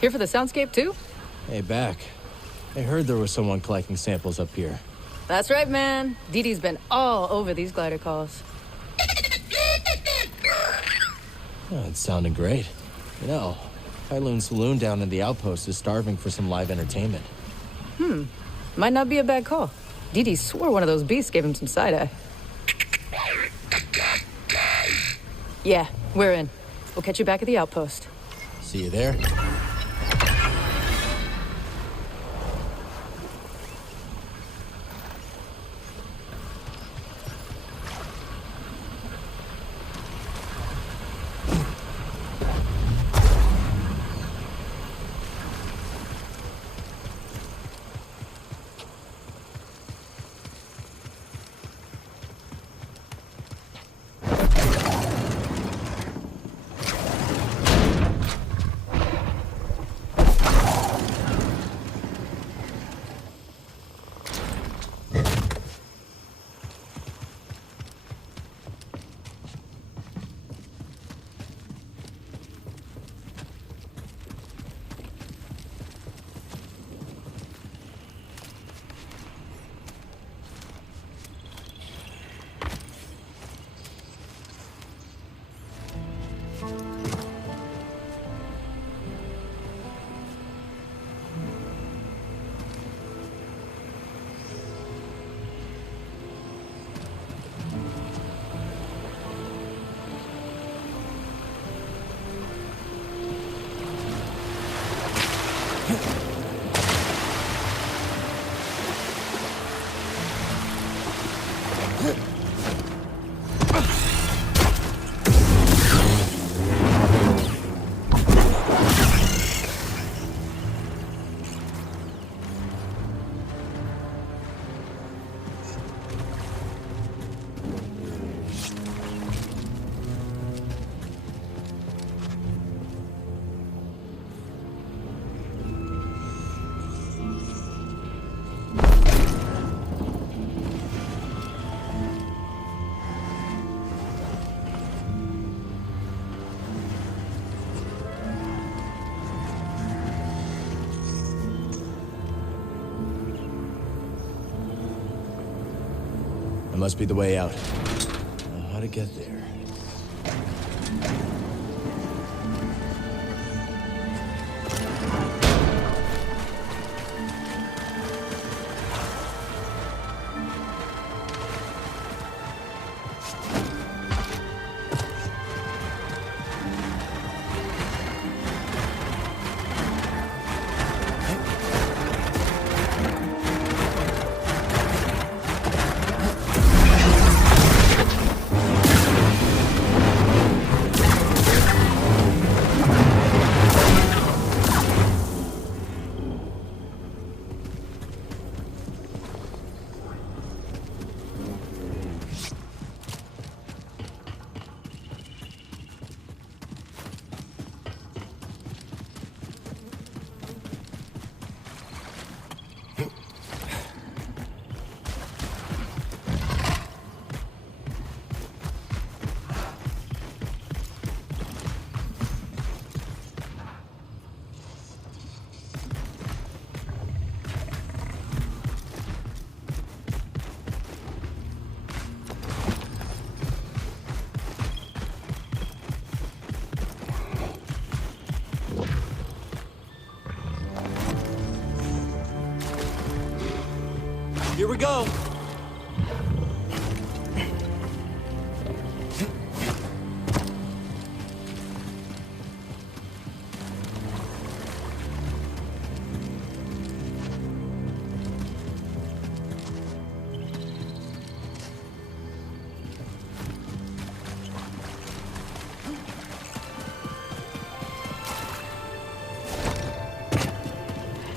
Here for the soundscape, too? Hey, back. I heard there was someone collecting samples up here. That's right, man. Dee Dee's been all over these glider calls. Oh, it's sounding great. You know, Kowloon Saloon down in the outpost is starving for some live entertainment. Might not be a bad call. Dee Dee swore one of those beasts gave him some side-eye. Yeah, we're in. We'll catch you back at the outpost. See you there. That must be the way out. How to get there? Here we go.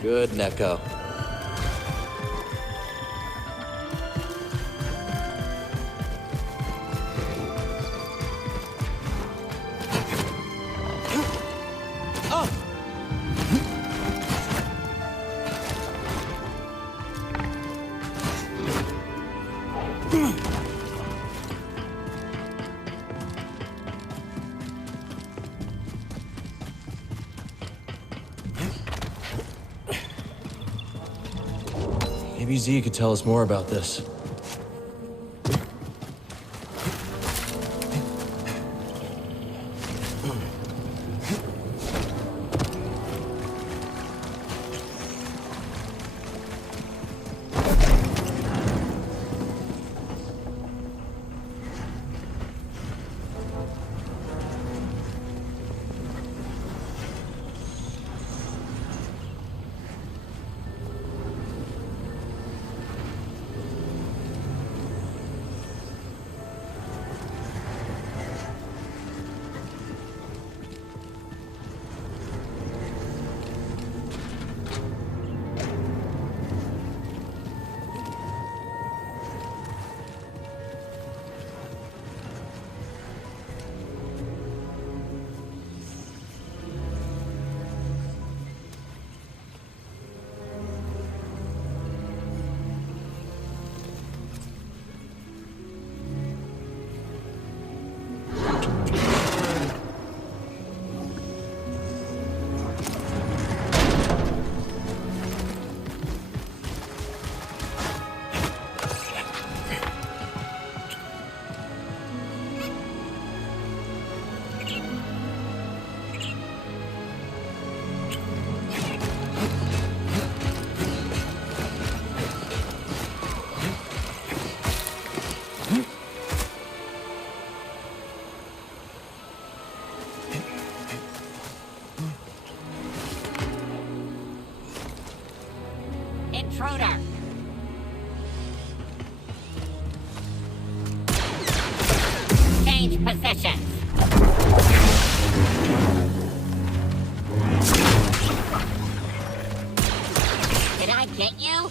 Good, Neko. Maybe Z could tell us more about this. Intruder! Change positions! Did I get you?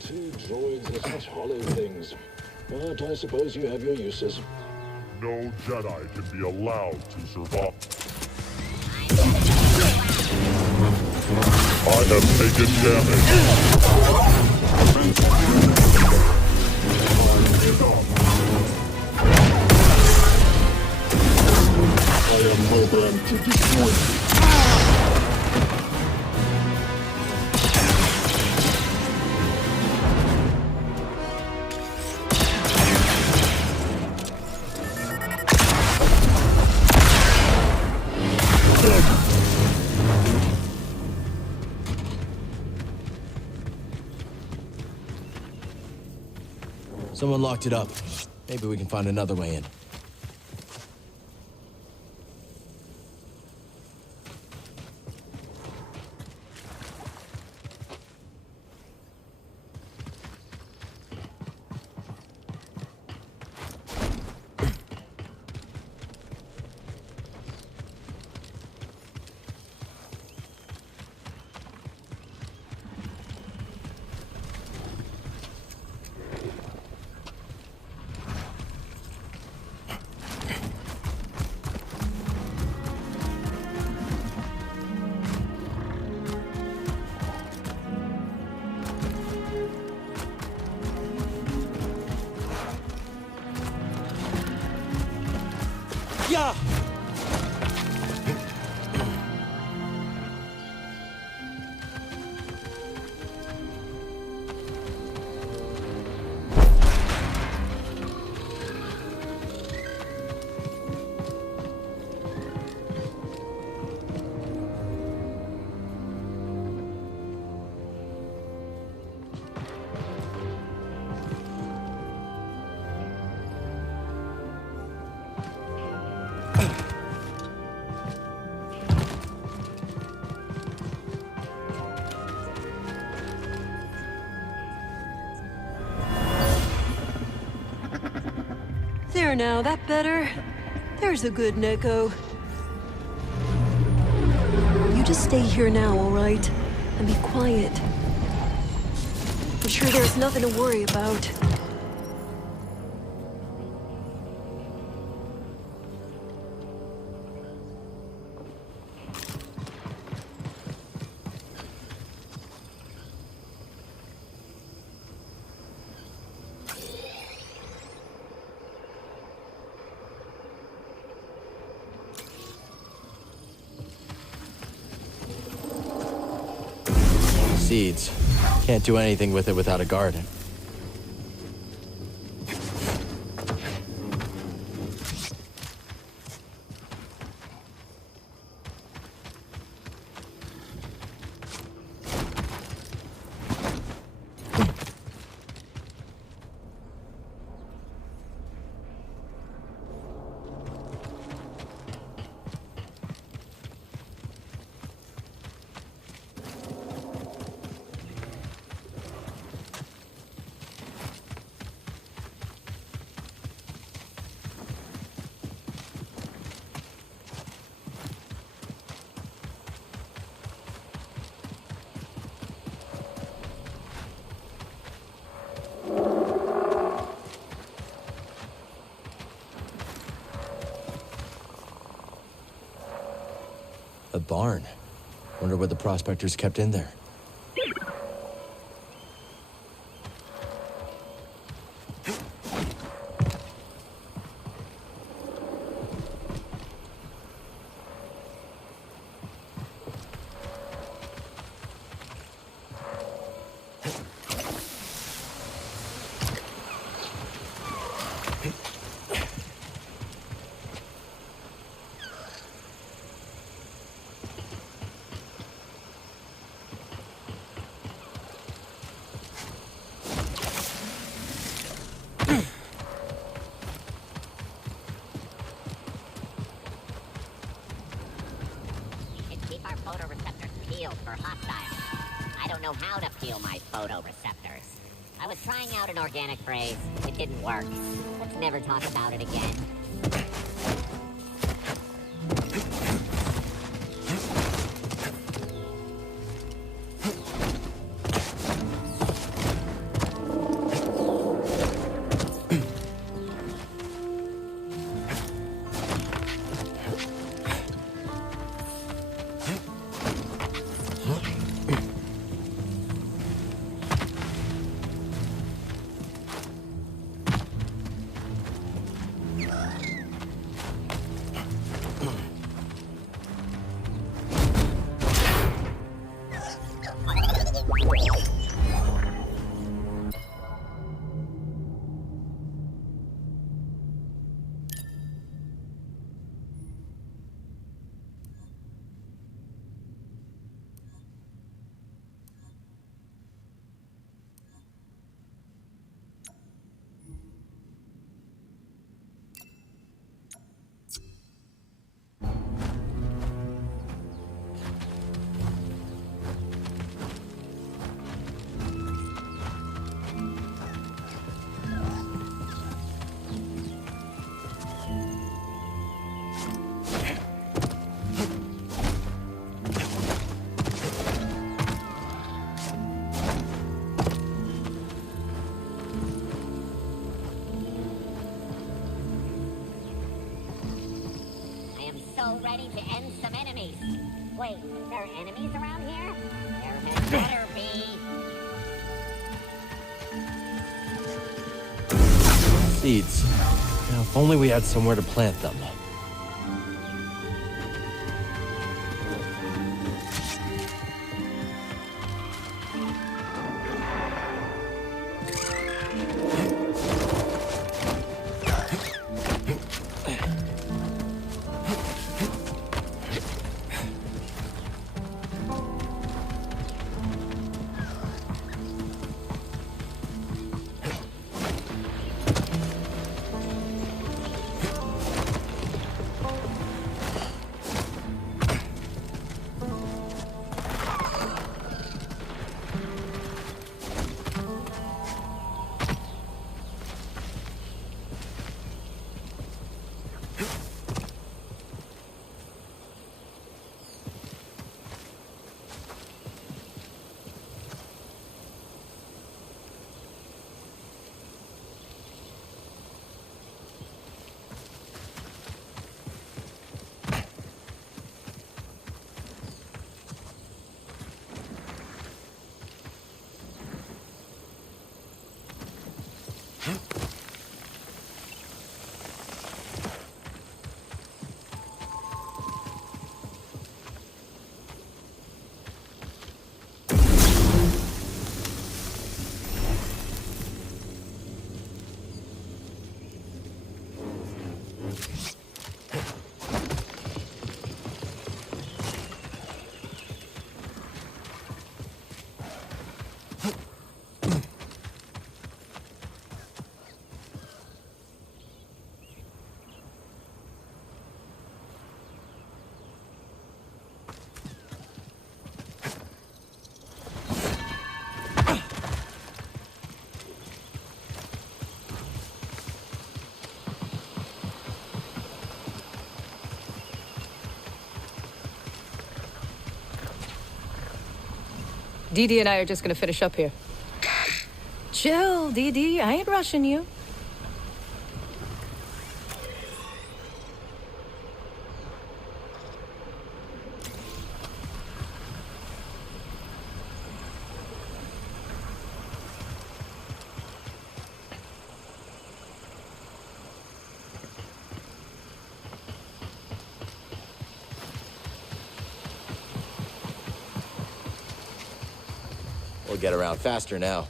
Two droids are such hollow things, but I suppose you have your uses. No Jedi can be allowed to survive. I have taken damage. I am programmed to destroy you. Someone locked it up. Maybe we can find another way in. Yeah! There now, that better? There's a good Neko. You just stay here now, all right? And be quiet. I'm sure there's nothing to worry about. Seeds. Can't do anything with it without a garden. A barn. Wonder what the prospectors kept in there. For hostiles. I don't know how to peel my photoreceptors. I was trying out an organic phrase. It didn't work. Let's never talk about it again. so ready to end some enemies. Wait, there are enemies around here? There had better be. Seeds. Now, if only we had somewhere to plant them. Dee Dee and I are just gonna finish up here. Chill, Dee Dee. I ain't rushing you. We'll get around faster now.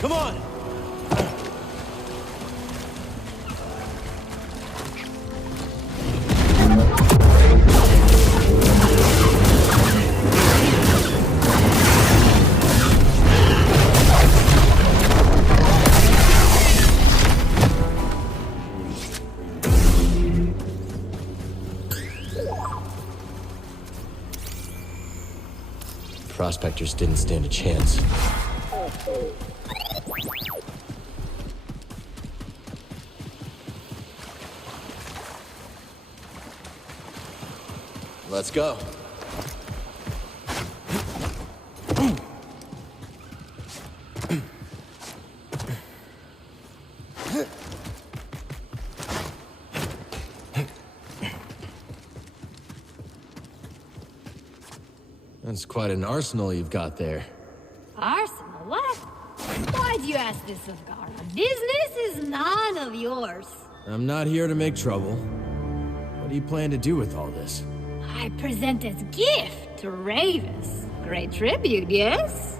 Come on! Prospectors didn't stand a chance. Let's go. That's quite an arsenal you've got there. Arsenal? What? Why'd you ask this of Gara? Business is none of yours. I'm not here to make trouble. What do you plan to do with all this? I present as gift to Ravis. Great tribute, yes?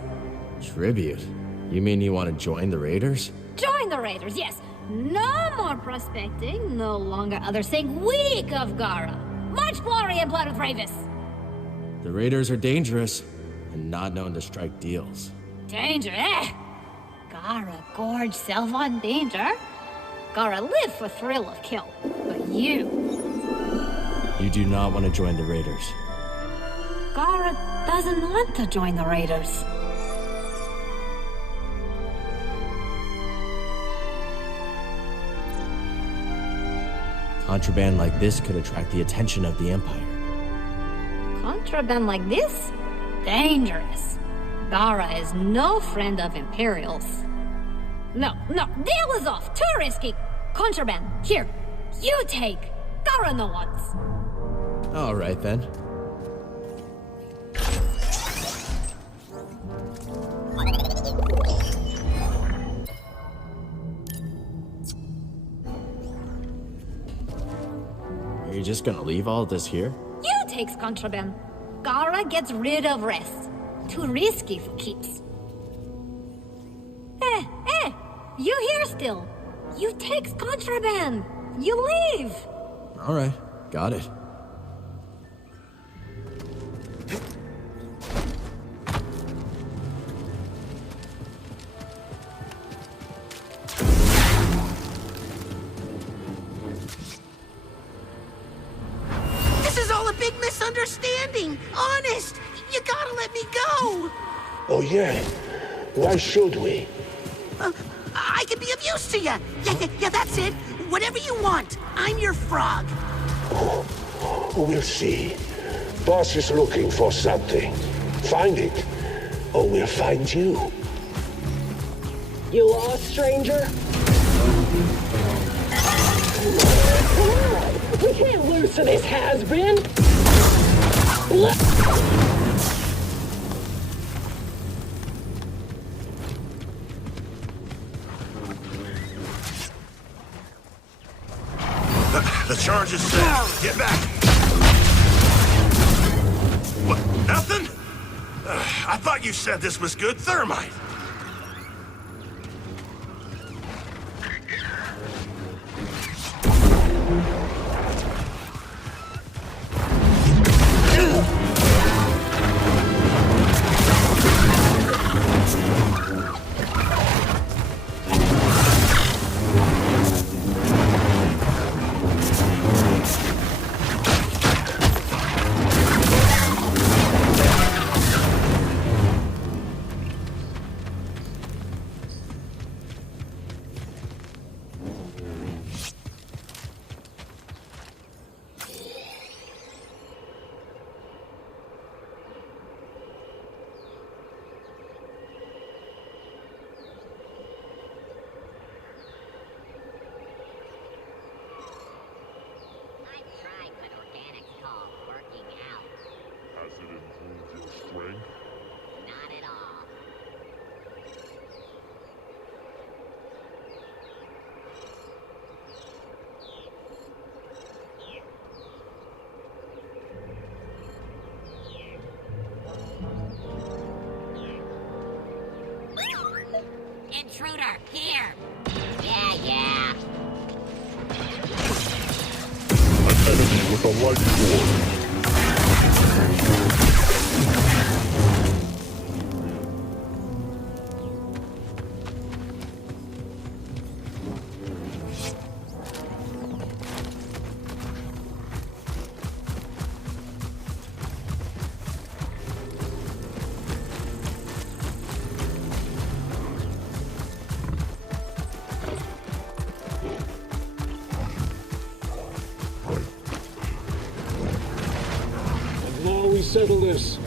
Tribute? You mean you want to join the Raiders? Join the Raiders, yes. No more prospecting, no longer others saying weak of Gara. Much glory and blood with Ravis. The Raiders are dangerous and not known to strike deals. Danger, eh? Gara gorge self on danger. Gara live for thrill of kill. But you... You do not want to join the Raiders. Gara doesn't want to join the Raiders. Contraband like this could attract the attention of the Empire. Contraband like this? Dangerous. Gara is no friend of Imperials. No, deal is off. Too risky. Contraband. Here, you take. Gara no wants. All right, then. Are you just gonna leave all this here? You takes contraband. Gara gets rid of rest. Too risky for keeps. You here still. You takes contraband. You leave. All right, got it. This is all a big misunderstanding. Honest, you gotta let me go. Oh, yeah? Why should we? I can be of use to you. Yeah, that's it. Whatever you want. I'm your frog. We'll see. Boss is looking for something. Find it, or we'll find you. You lost, stranger? Come on! We can't lose to this has-been! The charge is set. Get back! What? Nothing? I thought you said this was good thermite. Intruder, here! Yeah. An enemy with a light sword. Settle this.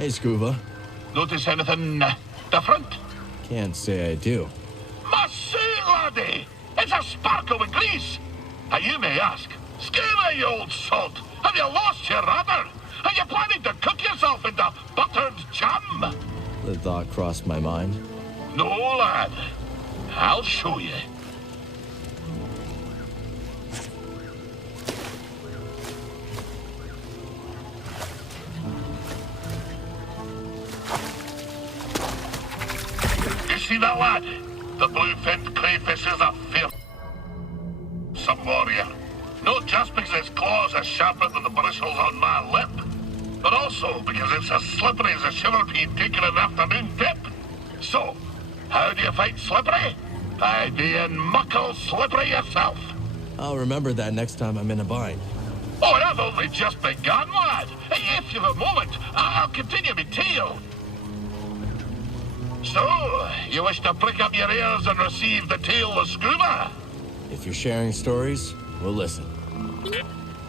Hey, Scuba. Notice anything different? Can't say I do. Must say, laddie! It's a sparkle with grease! And you may ask, Scuba, you old salt, have you lost your rudder? Are you planning to cook yourself into buttered jam? The thought crossed my mind. No, lad. I'll show you. You see that, lad? The blue-finned crayfish is a fierce some warrior. Not just because its claws are sharper than the bristles on my lip, but also because it's as slippery as a shiver pea taking an afternoon dip. So, how do you fight slippery? By being muckle slippery yourself. I'll remember that next time I'm in a bind. Oh, and I've only just begun, lad. If you've a moment, I'll continue my tale. So, you wish to prick up your ears and receive the tale of Scuba? If you're sharing stories, we'll listen.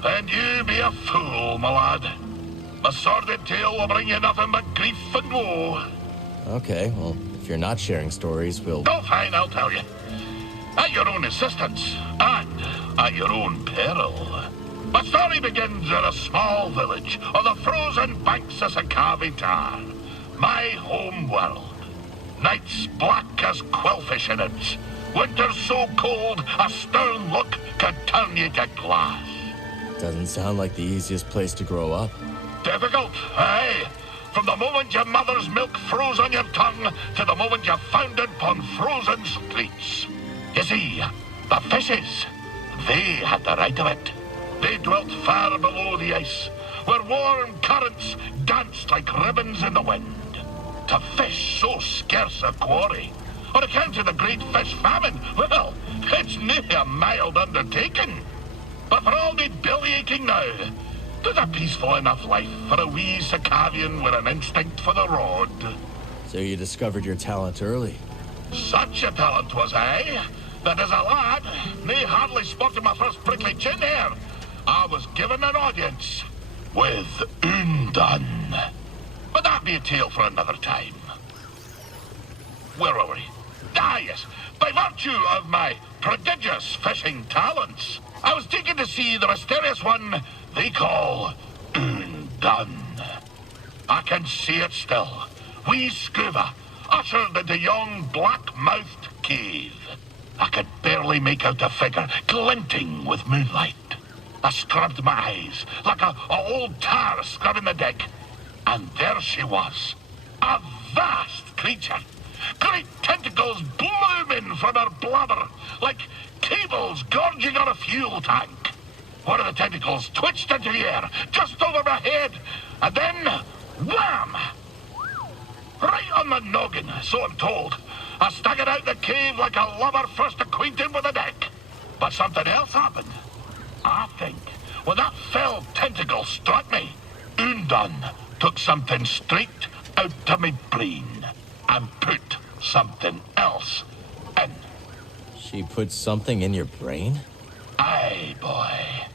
Then you be a fool, my lad. My sordid tale will bring you nothing but grief and woe. Okay, well, if you're not sharing stories, we'll... Oh, fine, I'll tell you. At your own insistence, and at your own peril. My story begins in a small village on the frozen banks of Sakavi Tar, my home world. Nights black as quillfish innards. Winters so cold, a stern look could turn you to glass. Doesn't sound like the easiest place to grow up. Difficult, aye. From the moment your mother's milk froze on your tongue to the moment you foundered upon frozen streets. You see, the fishes, they had the right of it. They dwelt far below the ice, where warm currents danced like ribbons in the wind. To fish so scarce a quarry, on account of the great fish famine, well, it's nae a mild undertaking. But for all me belly-aching now, there's a peaceful enough life for a wee Sakavian with an instinct for the rod. So you discovered your talent early. Such a talent was I, that as a lad, me hardly sporting my first prickly chin hair, I was given an audience with Undone. But that be a tale for another time. Where were we? Ah, yes. By virtue of my prodigious fishing talents, I was taken to see the mysterious one they call Undone. I can see it still. Wee Scuba, ushered into yon black-mouthed cave. I could barely make out a figure glinting with moonlight. I scrubbed my eyes like a old tar scrubbing the deck. And there she was, a vast creature. Great tentacles blooming from her blubber, like cables gorging on a fuel tank. One of the tentacles twitched into the air, just over my head, and then, wham! Right on the noggin, so I'm told. I staggered out the cave like a lover first acquainted with the deck. But something else happened. I think when that fell tentacle struck me, Undone took something straight out of my brain and put something else in. She put something in your brain? Aye, boy.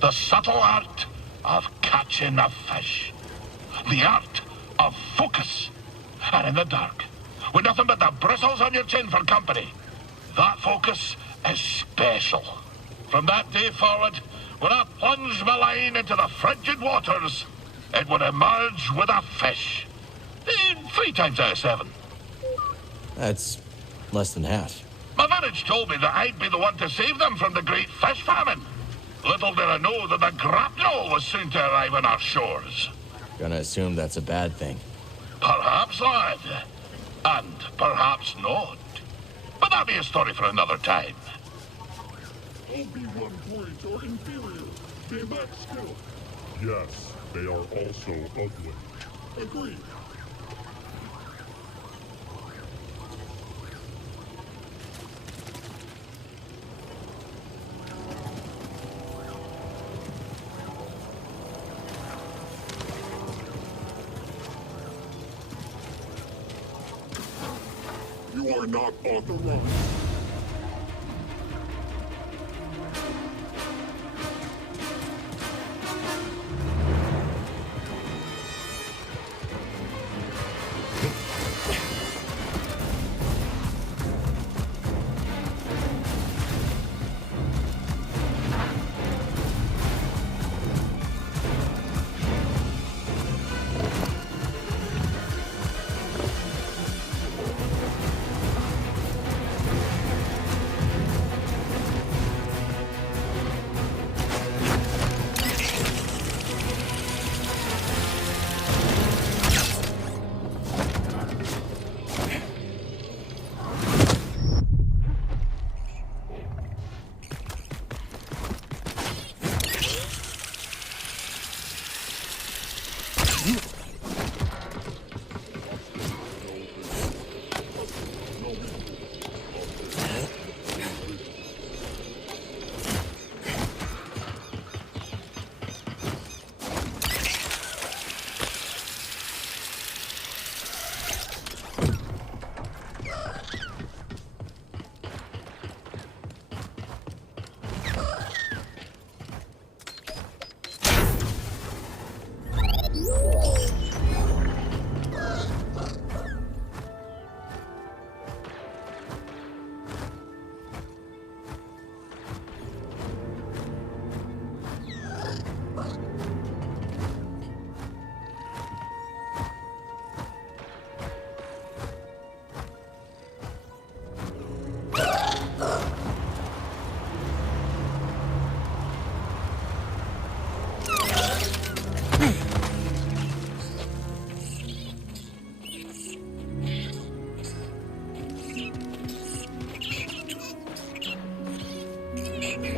The subtle art of catching a fish. The art of focus. And in the dark, with nothing but the bristles on your chin for company, that focus is special. From that day forward, when I plunged my line into the frigid waters, it would emerge with a fish. 3 times out of 7. That's less than half. My village told me that I'd be the one to save them from the great fish famine. Little did I know that the grapnel was soon to arrive on our shores. Gonna assume that's a bad thing. Perhaps, lad. And perhaps not. But that'll be a story for another time. Obi-Wan droids are inferior. They lack skill. Yes, they are also ugly. Agreed. You are not authorized.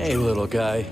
Hey, little guy.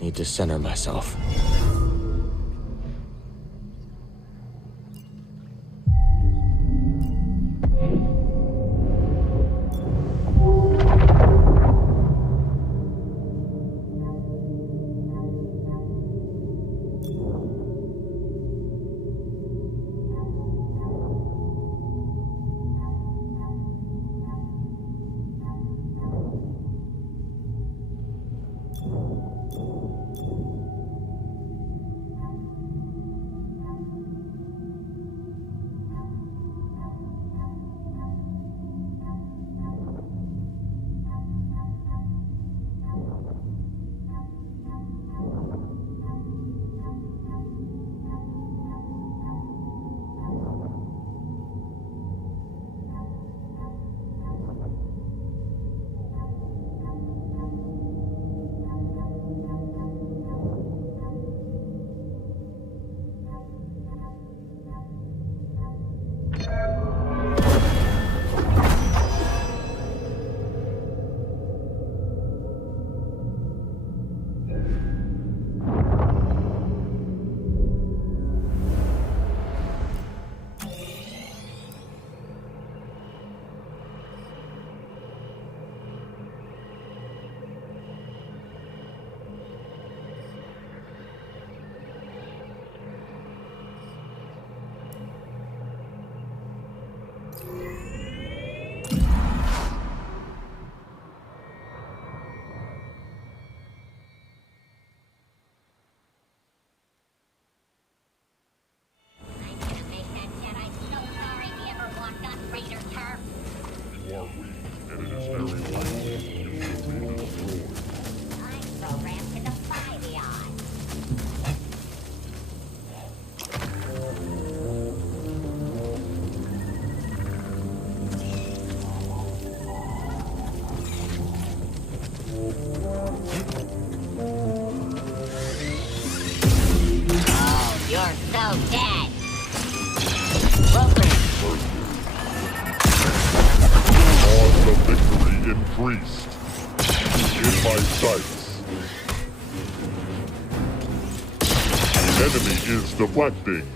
Need to center myself. Dead. Odds of victory increased. In my sights. The enemy is deflecting.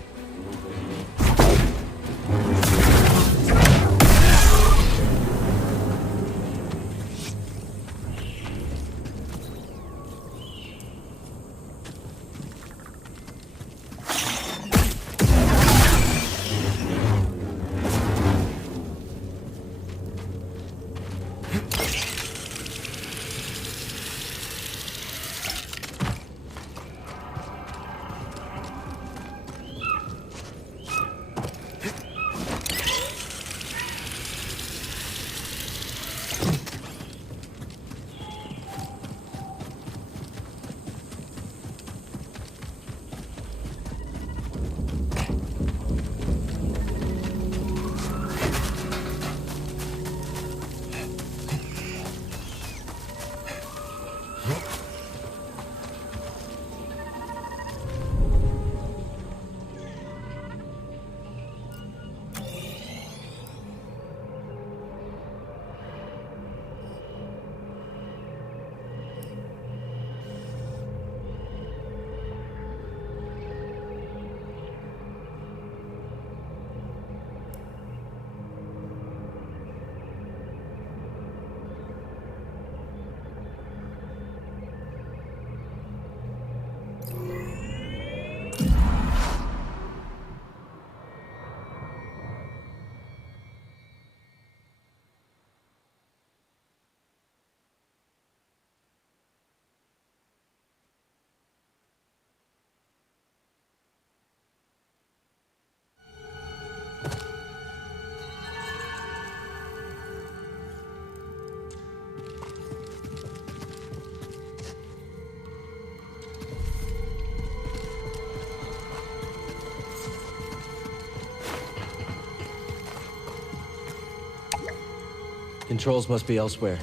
Controls must be elsewhere.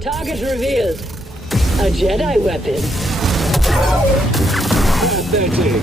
Target revealed. A Jedi weapon. Pathetic.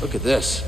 Look at this.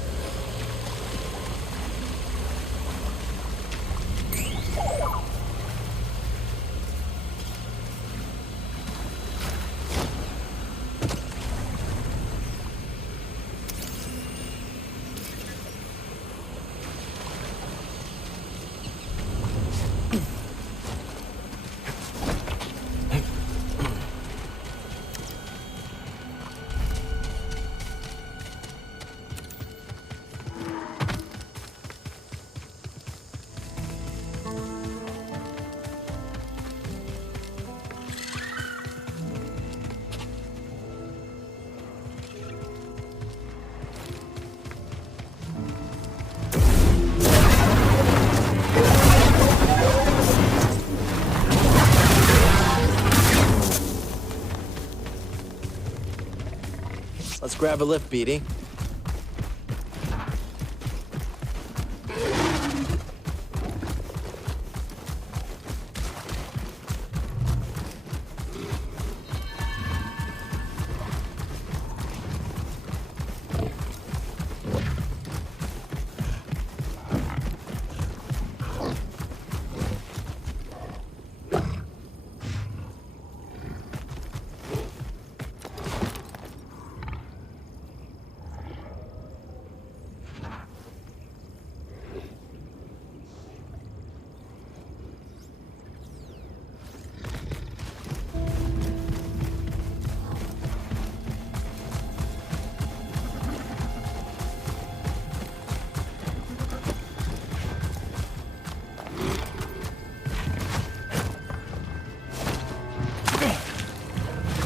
Let's grab a lift, Beatty.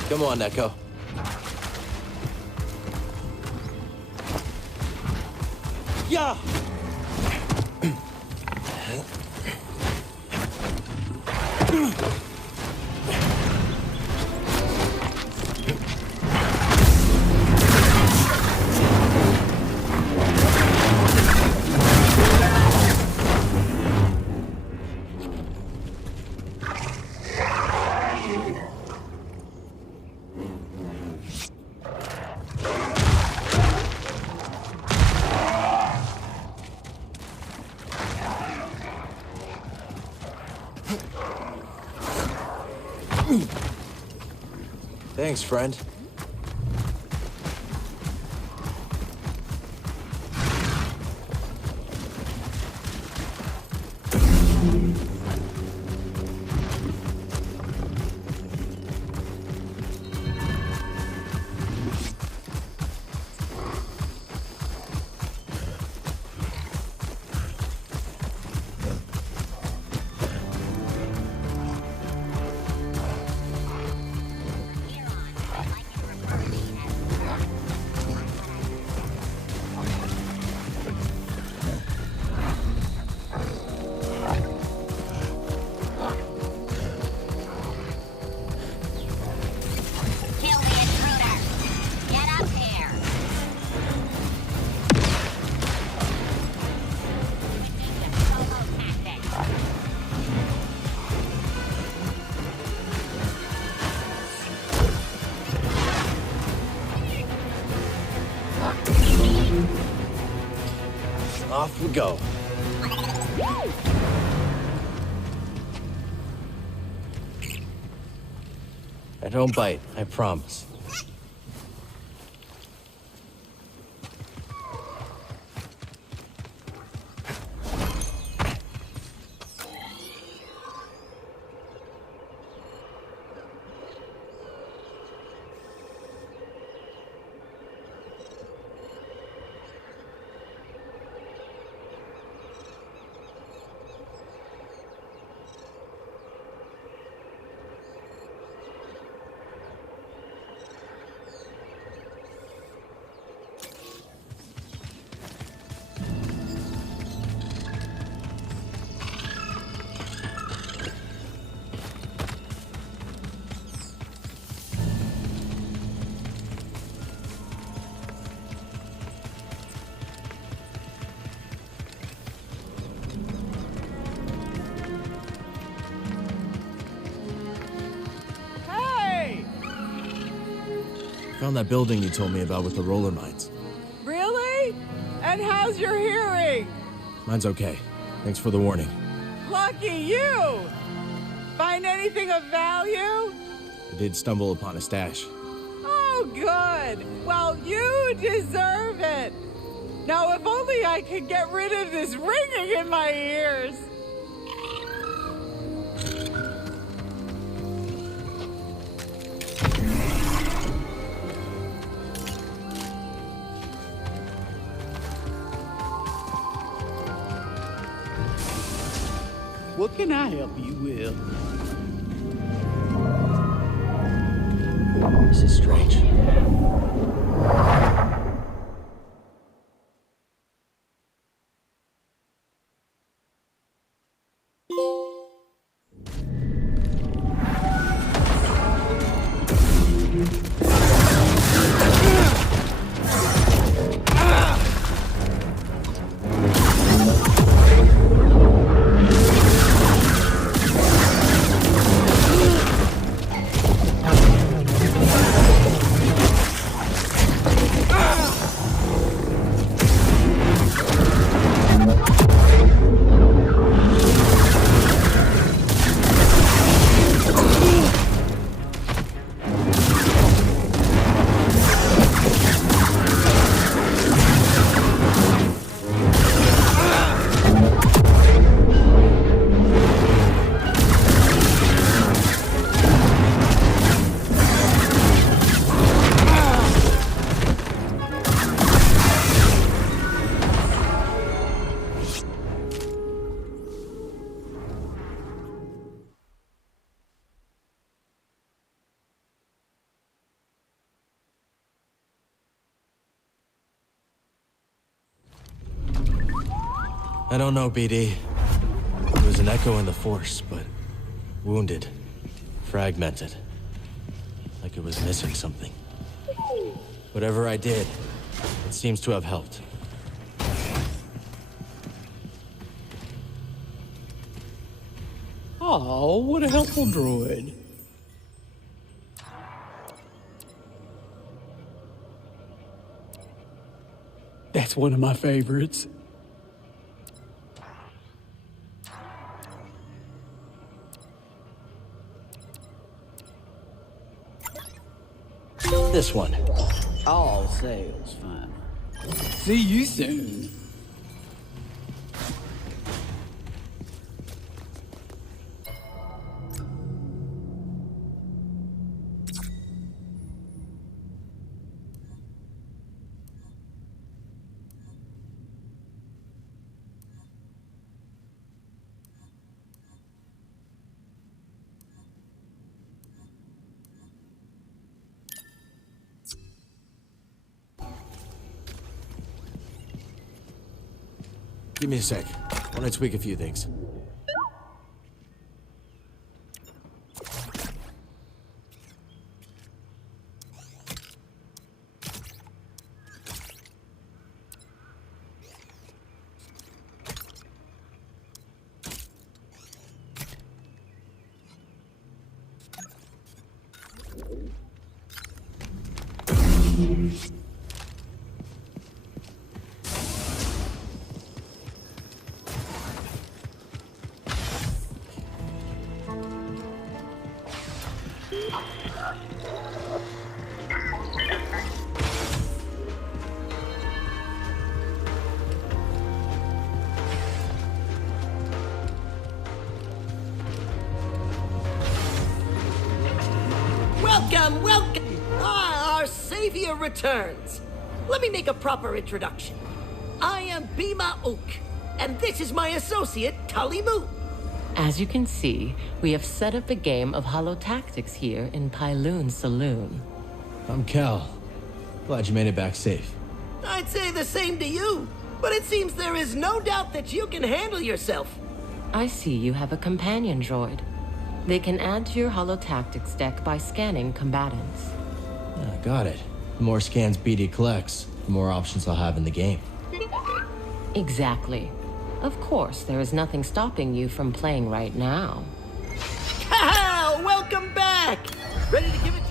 Come on, Echo. Yeah! Thanks, friend. Off we go. I don't bite, I promise. Found that building you told me about with the roller mines. Really? And how's your hearing? Mine's okay. Thanks for the warning. Lucky you! Find anything of value? I did stumble upon a stash. Oh, good. Well, you deserve it. Now, if only I could get rid of this ringing in my ears. What can I help you with? This is strange. I don't know, BD. It was an echo in the Force, but wounded, fragmented. Like it was missing something. Whatever I did, it seems to have helped. Oh, what a helpful droid. That's one of my favorites. This one. All sales fine. See you soon. Give me a sec. I want to tweak a few things. Welcome, welcome! Ah, our savior returns. Let me make a proper introduction. I am Bima Ook, and this is my associate, Talimu. As you can see, we have set up a game of holotactics here in Pyloon Saloon. I'm Cal. Glad you made it back safe. I'd say the same to you, but it seems there is no doubt that you can handle yourself. I see you have a companion droid. They can add to your holotactics deck by scanning combatants. Got it. The more scans BD collects, the more options I'll have in the game. Exactly. Of course, there is nothing stopping you from playing right now. Ha! Welcome back! Ready to give it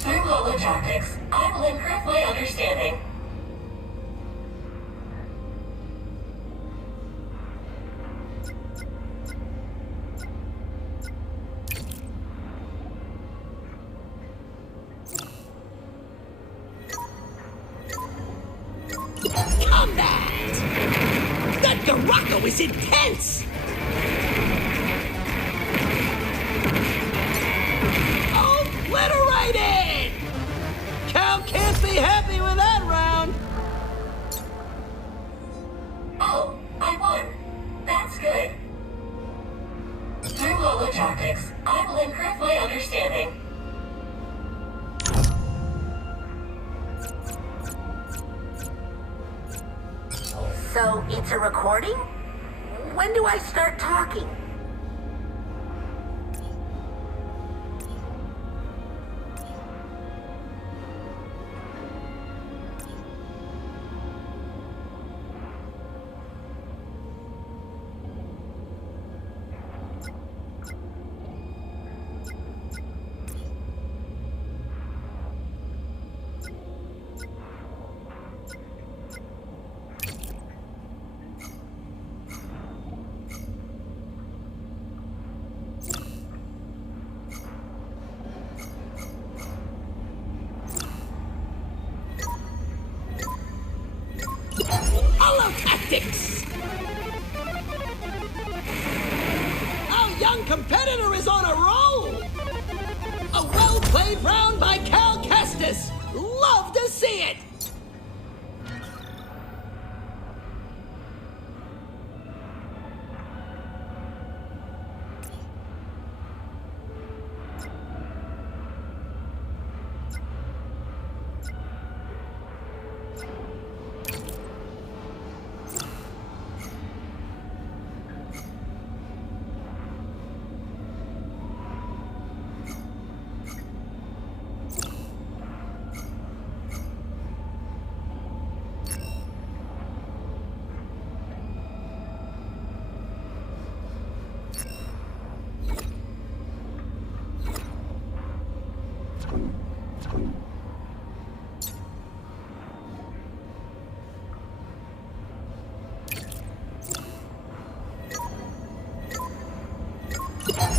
Holotactics. I will improve my understanding. combat! That Garako is intense! Obliterated! Cal can't be happy with that round. Oh, I won. That's good. Through holotactics, I will improve my understanding. So, it's a recording? When do I start talking? Holotactics! Our young competitor is on a roll! A well-played round by Cal Kestis! Love to see it!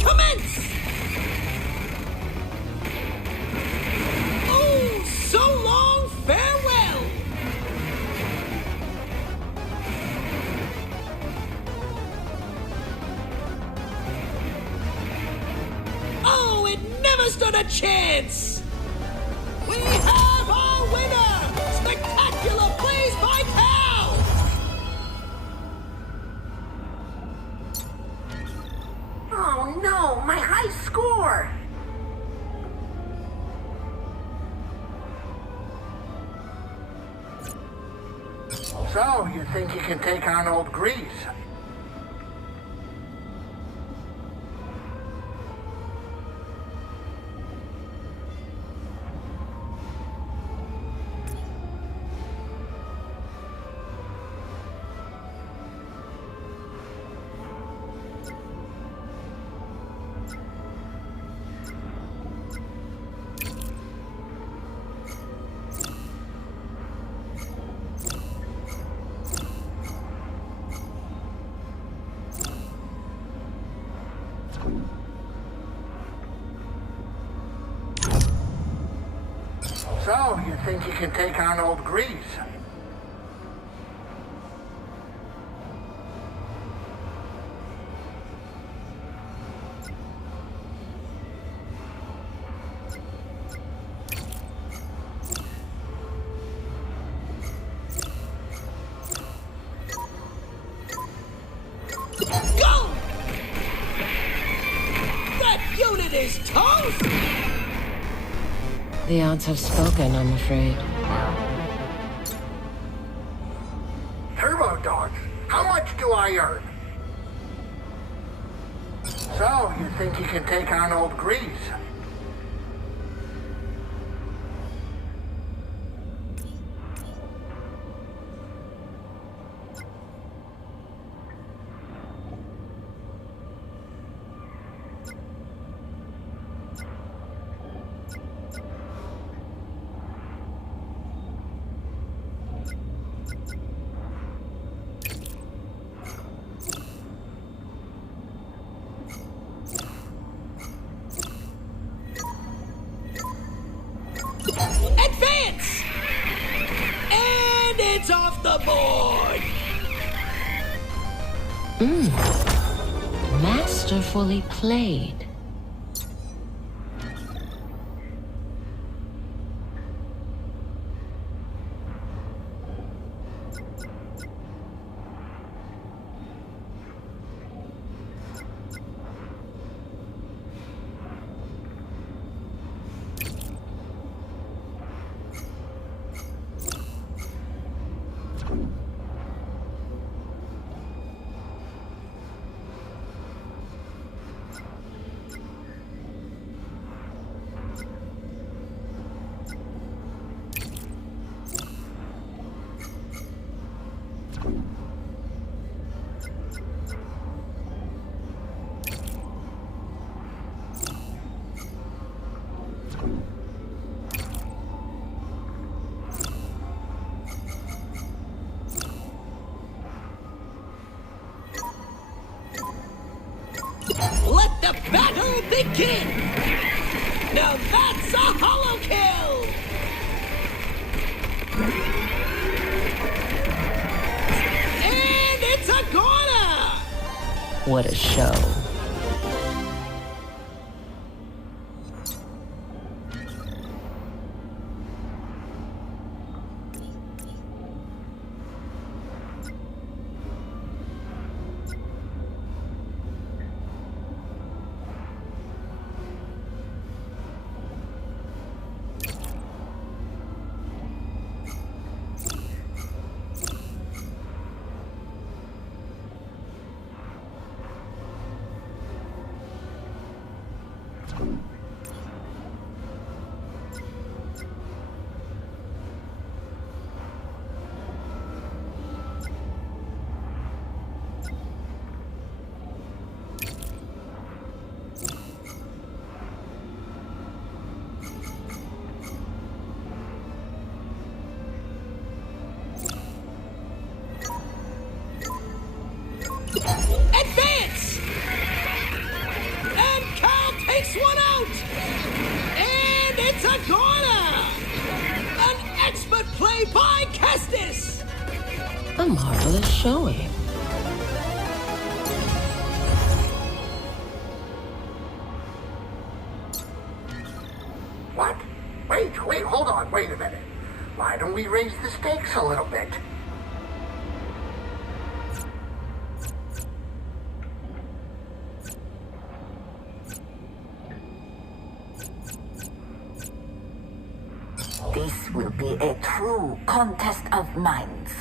Commence! Oh, so long, farewell! Oh, it never stood a chance! We have our winner! Spectacular plays by Cal! Oh no, my high score! So, you think you can take on old Grease? So, you think you can take on old Grease? Go! That unit is toast! The odds have spoken, I'm afraid. Turbo Dogs, how much do I earn? So, you think you can take on old Grease? Advance! And it's off the board! Masterfully played. Let the battle begin! Now that's a holo kill! And it's a goner! What a show. Advance! And Cal takes one out! And it's a goner! An expert play by Kestis! A marvelous showing. What? Wait, hold on, wait a minute. Why don't we raise the stakes a little bit? This will be a true contest of minds.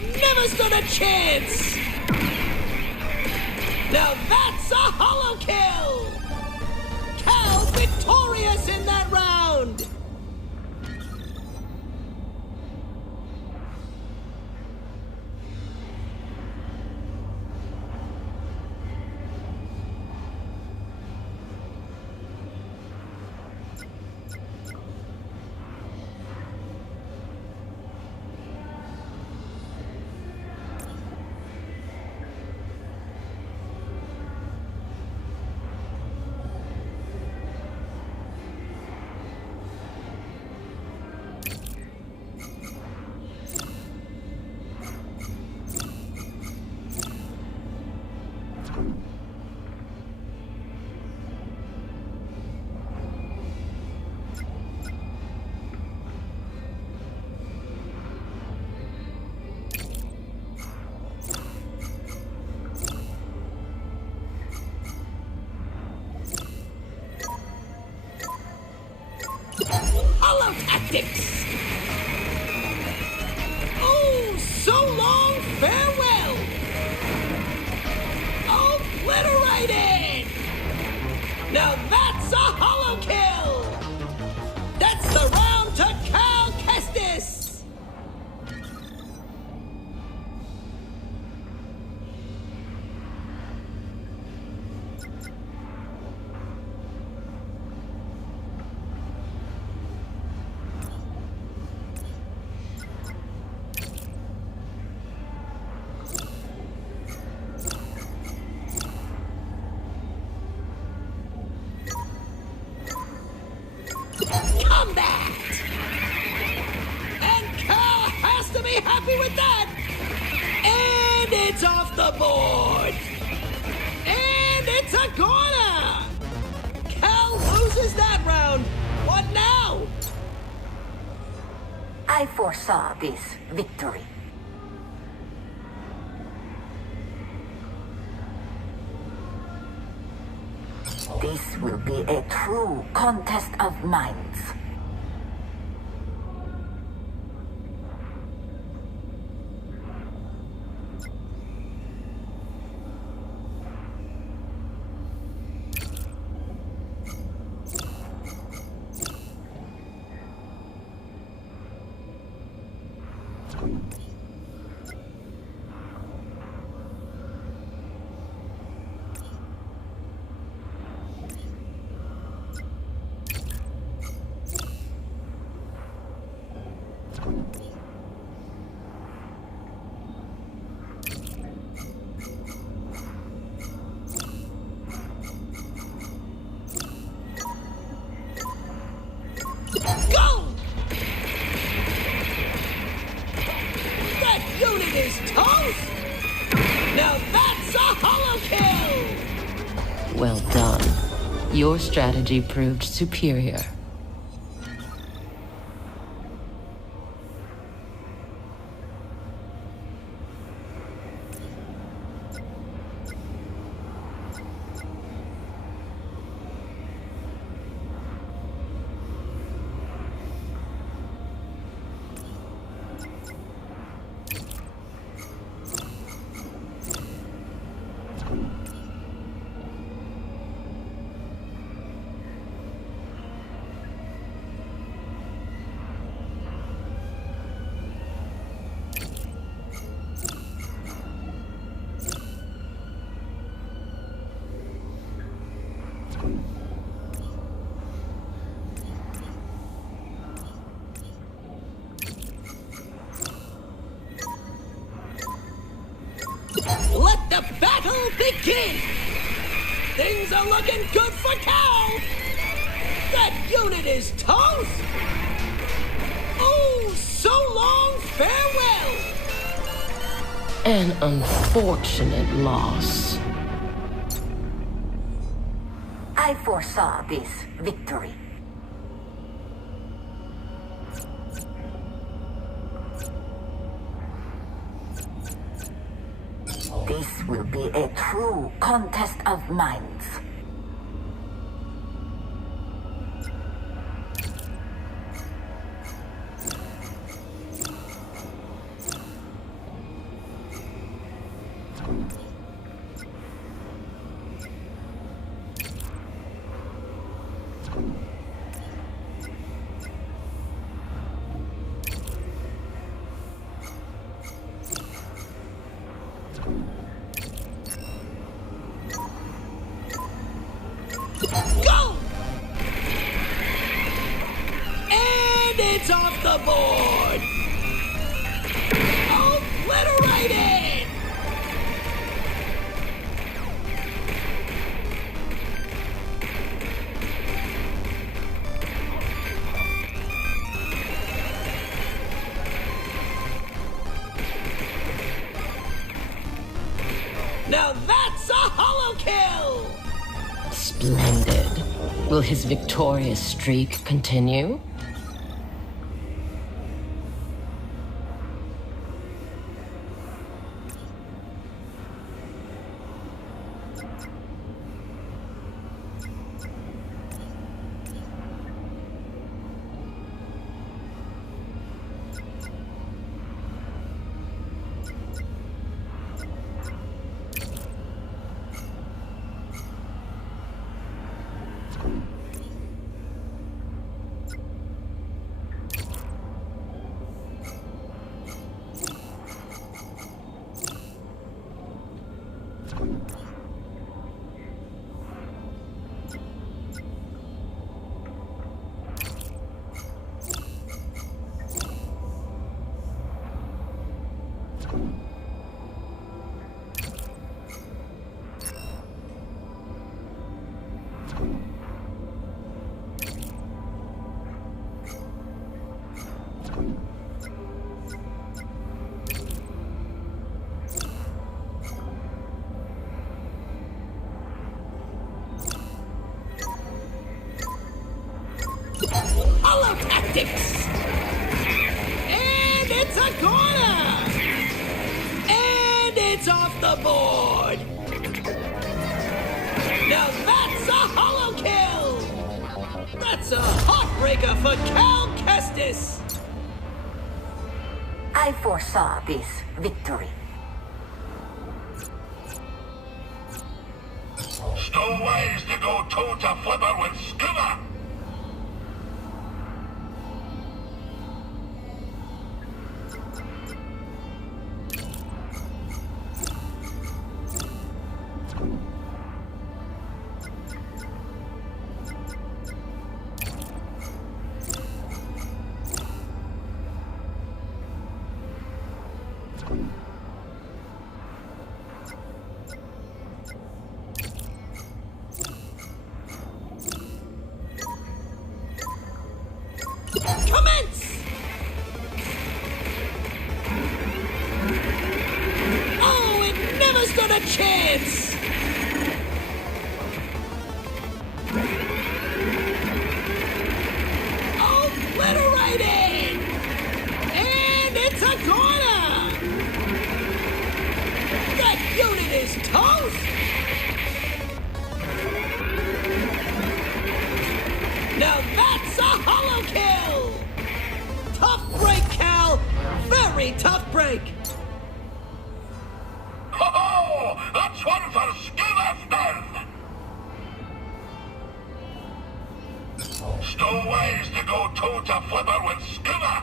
It never stood a chance! Now that's a holo kill! Cal victorious in that round! Tactics! Oh, so long farewell! Obliterated! Now that's a holo kill! That's the round to Cal Kestis! Happy with that! And it's off the board! And it's a corner! Cal loses that round! What now? I foresaw this victory. This will be a true contest of minds. Go! That unit is toast! Now that's a holo kill! Well done. Your strategy proved superior. Let the battle begin! Things are looking good for Cal! That unit is toast! Oh, so long farewell! An unfortunate loss. I foresaw this victory. This will be a true contest of minds. it's off the board! Obliterated! Now that's a holo kill! Splendid. Will his victorious streak continue? Holo tactics! And it's a corner! And it's off the board! Now that's a holo kill! That's a heartbreaker for Cal Kestis! I foresaw this victory. Stowaways to go toe-to flipper with Scuba! Commence! Oh, it never stood a chance! Obliterated! And it's a corner! That unit is toast! Now that's a holo kill! Tough break, Cal! Very tough break! Ho-ho! That's one for Scuba Stealth! Stowaways to go toe-to flipper with Scuba!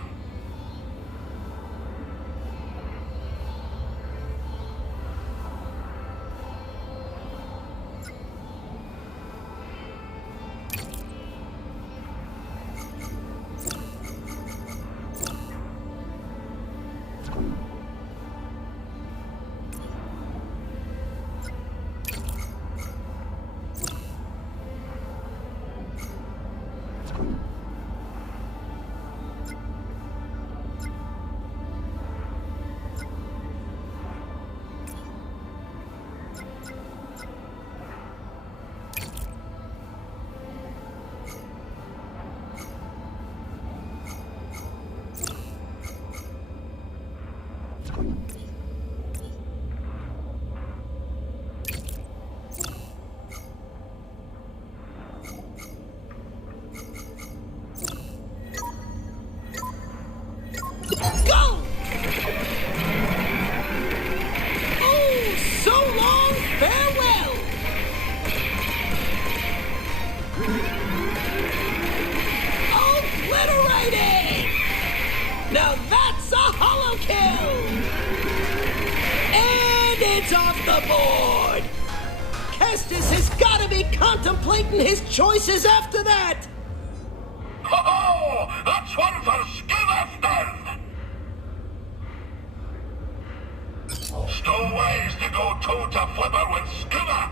Go! Oh, so long, farewell! Obliterated! Now that's a holo kill! And it's off the board! Kestis has got to be contemplating his choices after that! Ho-ho! Ho-ho! That's one for Skiverfner! Stowaways to go toe-to-flipper with Skiver!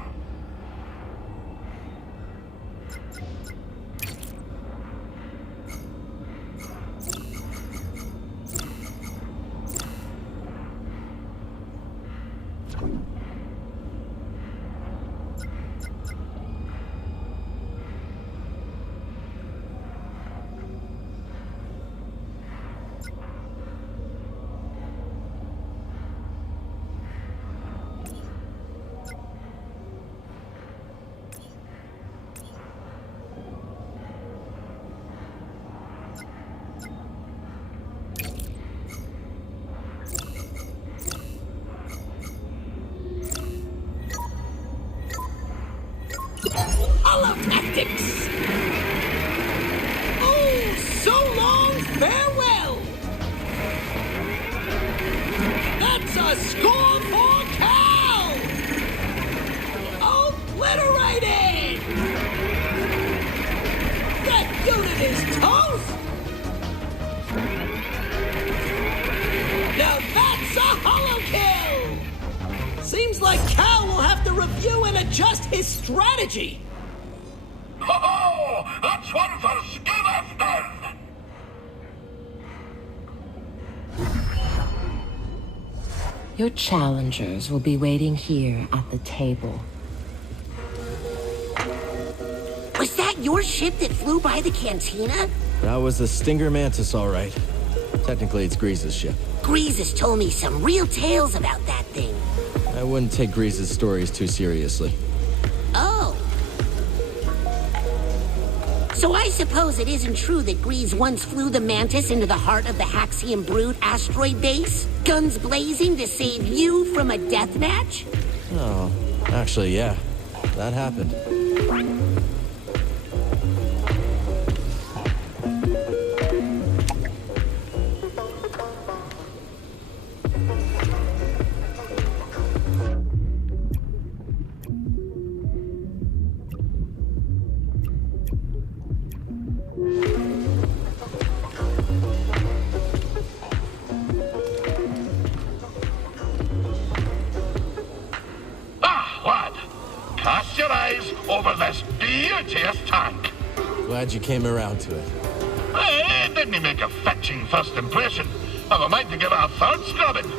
Tactics! Oh, so long, farewell! That's a score for Cal! Obliterated! That unit is toast! Now that's a holo kill! Seems like Cal will have to review and adjust his strategy. Ho-ho! That's one for Skiverfner! Your challengers will be waiting here at the table. Was that your ship that flew by the cantina? That was the Stinger Mantis, all right. Technically, it's Grease's ship. Grease has told me some real tales about that thing. I wouldn't take Grease's stories too seriously. Oh. So I suppose it isn't true that Grease once flew the Mantis into the heart of the Haxian Brood asteroid base, guns blazing to save you from a deathmatch? Oh, actually, yeah. That happened. Over this beauteous tank. Glad you came around to it. Didn't he make a fetching first impression? Have a mind to give it a third scrubbing.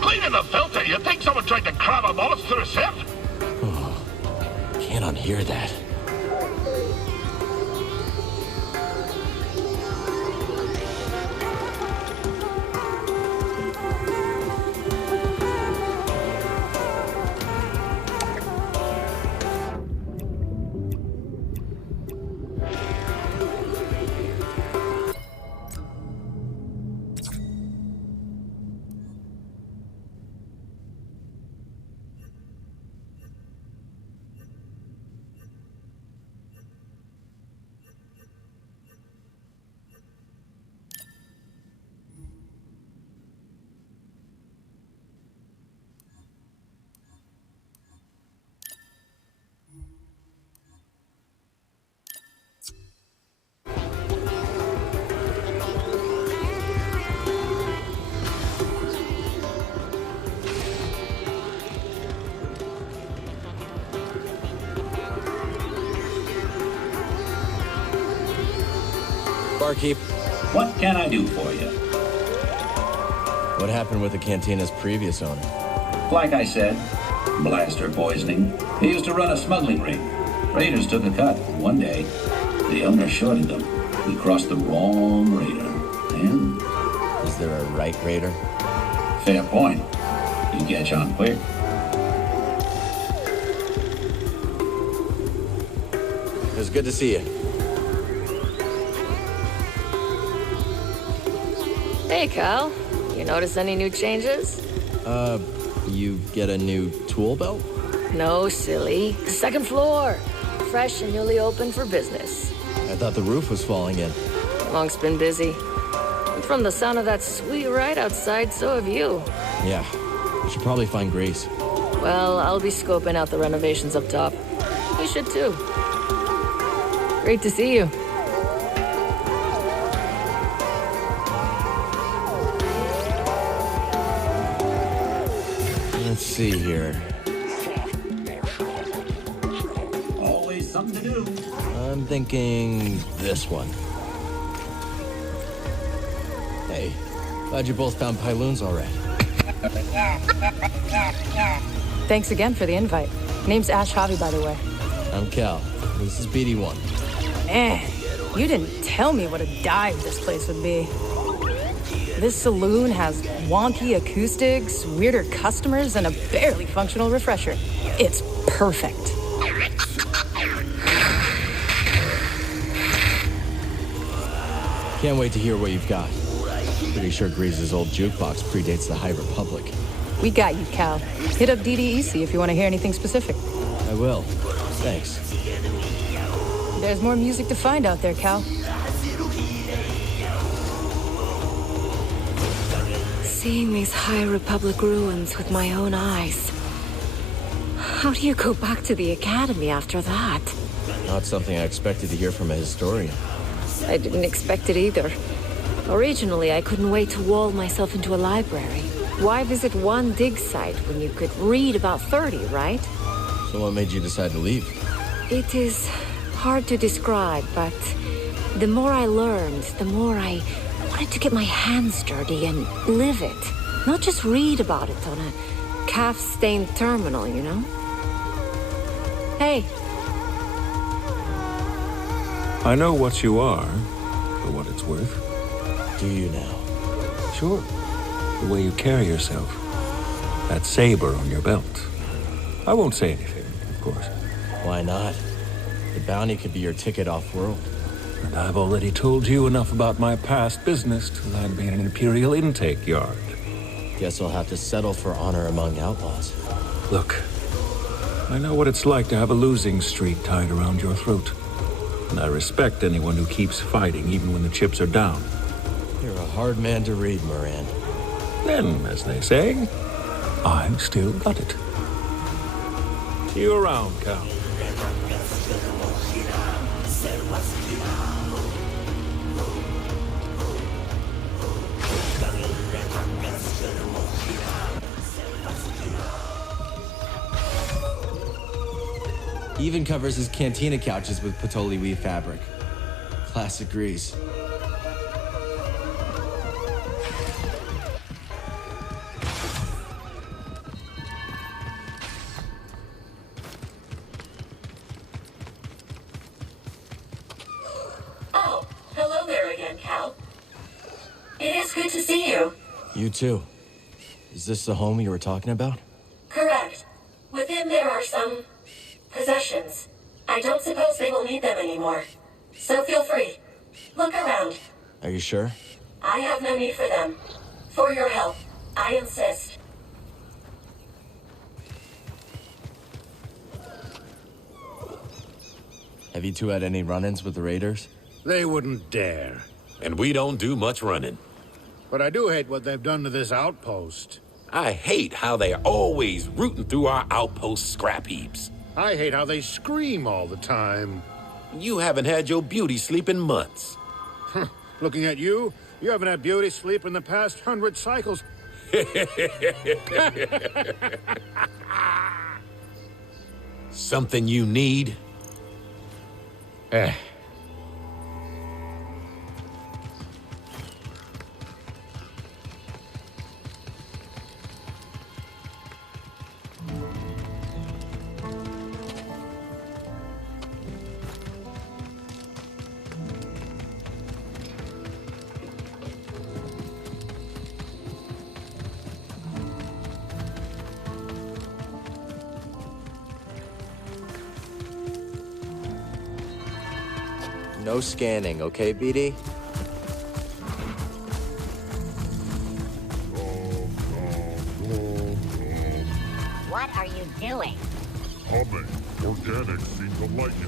Cleaning the filter, you'd think someone tried to cram a mollusk through a sieve. Oh, can't unhear that. Barkeep. What can I do for you? What happened with the cantina's previous owner? Like I said, blaster poisoning. He used to run a smuggling ring. Raiders took a cut. One day, the owner shorted them. He crossed the wrong raider. And... Is there a right raider? Fair point. You catch on quick. It was good to see you. Hey, Kyle. You notice any new changes? You get a new tool belt? No, silly. Second floor. Fresh and newly open for business. I thought the roof was falling in. Monk's been busy. And from the sound of that sweet ride outside, so have you. Yeah. I should probably find Grace. Well, I'll be scoping out the renovations up top. You should too. Great to see you. Let's see here. Always something to do. I'm thinking this one. Hey, glad you both found Pyloons all right. Thanks again for the invite. Name's Ash Javi, by the way. I'm Cal. This is BD1. Man, you didn't tell me what a dive this place would be. This saloon has wonky acoustics, weirder customers, and a barely functional refresher. It's perfect. Can't wait to hear what you've got. Pretty sure Grease's old jukebox predates the High Republic. We got you, Cal. Hit up DDEC if you want to hear anything specific. I will. Thanks. There's more music to find out there, Cal. Seeing these High Republic ruins with my own eyes. How do you go back to the Academy after that? Not something I expected to hear from a historian. I didn't expect it either. Originally, I couldn't wait to wall myself into a library. Why visit one dig site when you could read about 30, right? So what made you decide to leave? It is hard to describe, but the more I learned, the more I wanted to get my hands dirty and live it. Not just read about it on a calf-stained terminal, you know? Hey. I know what you are, for what it's worth. Do you now? Sure. The way you carry yourself. That saber on your belt. I won't say anything, of course. Why not? The bounty could be your ticket off-world. And I've already told you enough about my past business to land me in an Imperial intake yard. Guess I'll have to settle for honor among outlaws. Look, I know what it's like to have a losing streak tied around your throat. And I respect anyone who keeps fighting even when the chips are down. You're a hard man to read, Moran. Then, as they say, I've still got it. See you around, Cal. He even covers his cantina couches with patchouli weave fabric. Classic Grease. Oh, hello there again, Cal. It is good to see you. You too. Is this the home you were talking about? Correct. Within there are some possessions. I don't suppose they will need them anymore. So feel free. Look around. Are you sure? I have no need for them. For your help, I insist. Have you two had any run-ins with the raiders? They wouldn't dare. And we don't do much running. But I do hate what they've done to this outpost. I hate how they're always rooting through our outpost scrap heaps. I hate how they scream all the time. You haven't had your beauty sleep in months. Looking at you, you haven't had beauty sleep in the past 100 cycles. Something you need? No scanning, okay, BD? What are you doing? Humming. Organics seem to like it.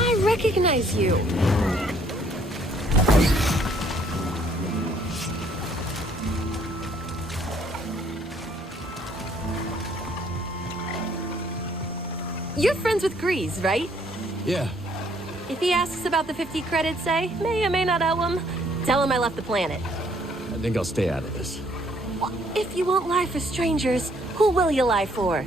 I recognize you. You're friends with Grease, right? Yeah. If he asks about the 50 credits, I may or may not owe him. Tell him I left the planet. I think I'll stay out of this. Well, if you won't lie for strangers, who will you lie for?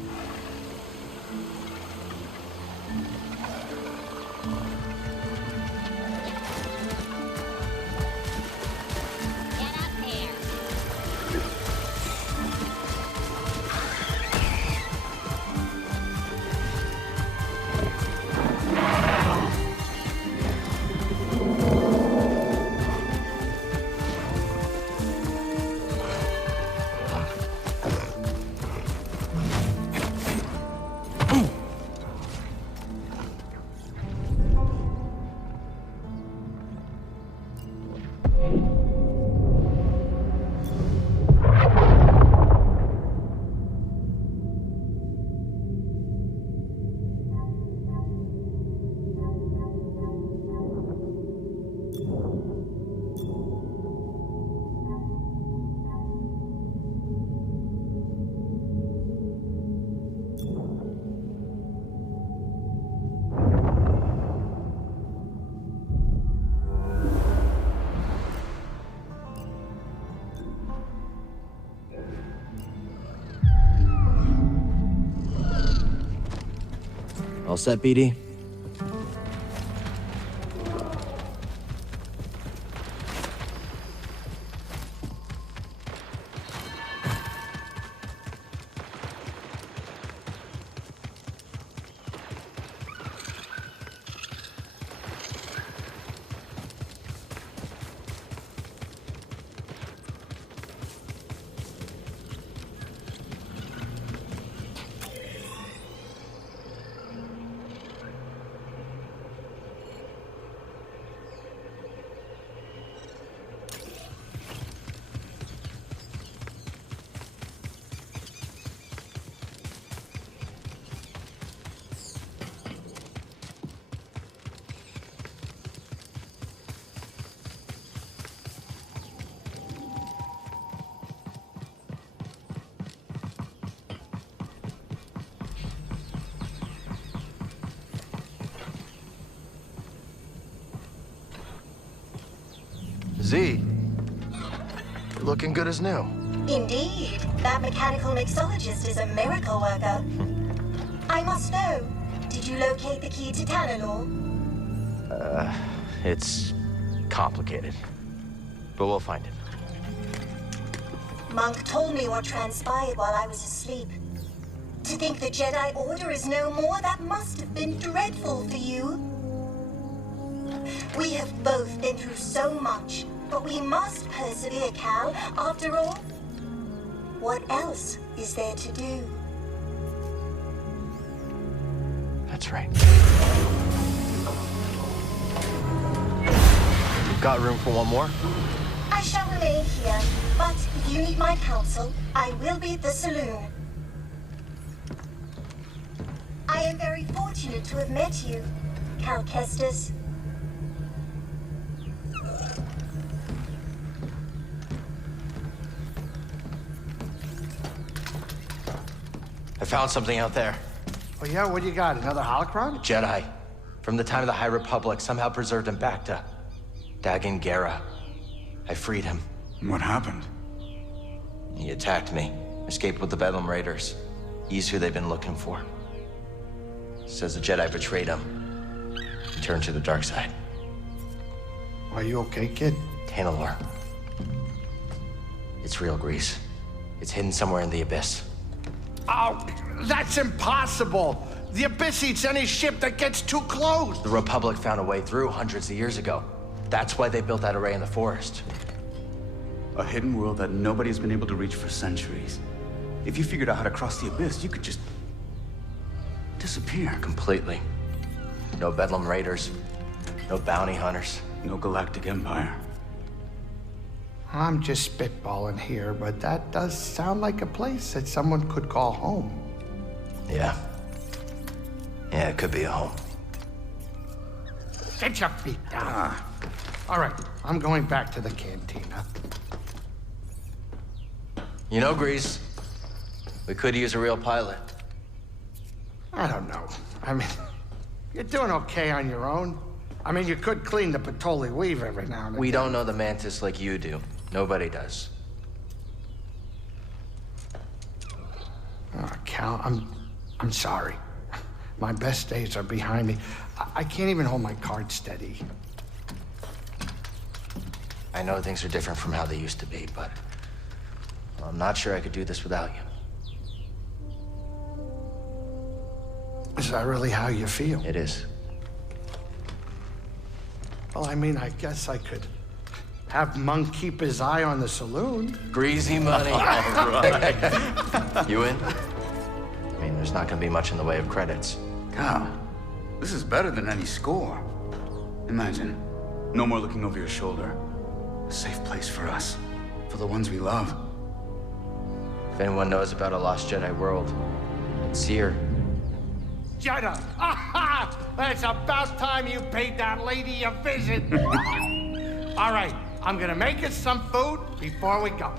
All set, BD? Z, you're looking good as new. Indeed, that mechanical mixologist is a miracle worker. I must know, did you locate the key to Tanalor? It's complicated, but we'll find it. Monk told me what transpired while I was asleep. To think the Jedi Order is no more, that must have been dreadful for you. We have both been through so much, but we must persevere, Cal. After all, what else is there to do? That's right. You've got room for one more? I shall remain here, but if you need my counsel, I will be at the saloon. I am very fortunate to have met you, Cal Kestis. I found something out there. Oh yeah, what do you got? Another holocron? A Jedi. From the time of the High Republic, somehow preserved in Bacta. Dagan Gera. I freed him. What happened? He attacked me. Escaped with the Bedlam Raiders. He's who they've been looking for. Says the Jedi betrayed him. He turned to the dark side. Are you okay, kid? Tanalor. It's real, Grease. It's hidden somewhere in the Abyss. Oh, that's impossible! The Abyss eats any ship that gets too close! The Republic found a way through hundreds of years ago. That's why they built that array in the forest. A hidden world that nobody's been able to reach for centuries. If you figured out how to cross the Abyss, you could just disappear. Completely. No Bedlam Raiders. No bounty hunters. No galactic empire. I'm just spitballing here, but that does sound like a place that someone could call home. Yeah. Yeah, it could be a home. Get your feet down. All right, I'm going back to the cantina. You know, Grease, we could use a real pilot. I don't know. I mean, you're doing okay on your own. I mean, you could clean the Patoli weave every now and then. We don't know the Mantis like you do. Nobody does. Oh, Cal, I'm sorry. My best days are behind me. I can't even hold my card steady. I know things are different from how they used to be, but I'm not sure I could do this without you. Is that really how you feel? It is. Well, I mean, I guess I could have Monk keep his eye on the saloon. Greasy money. All right. You in? I mean, there's not gonna be much in the way of credits. Cal, this is better than any score. Imagine, no more looking over your shoulder. A safe place for us, for the ones we love. If anyone knows about a lost Jedi world, it's here. Jedi! Aha! It's about time you paid that lady a visit. All right, I'm gonna make us some food before we go.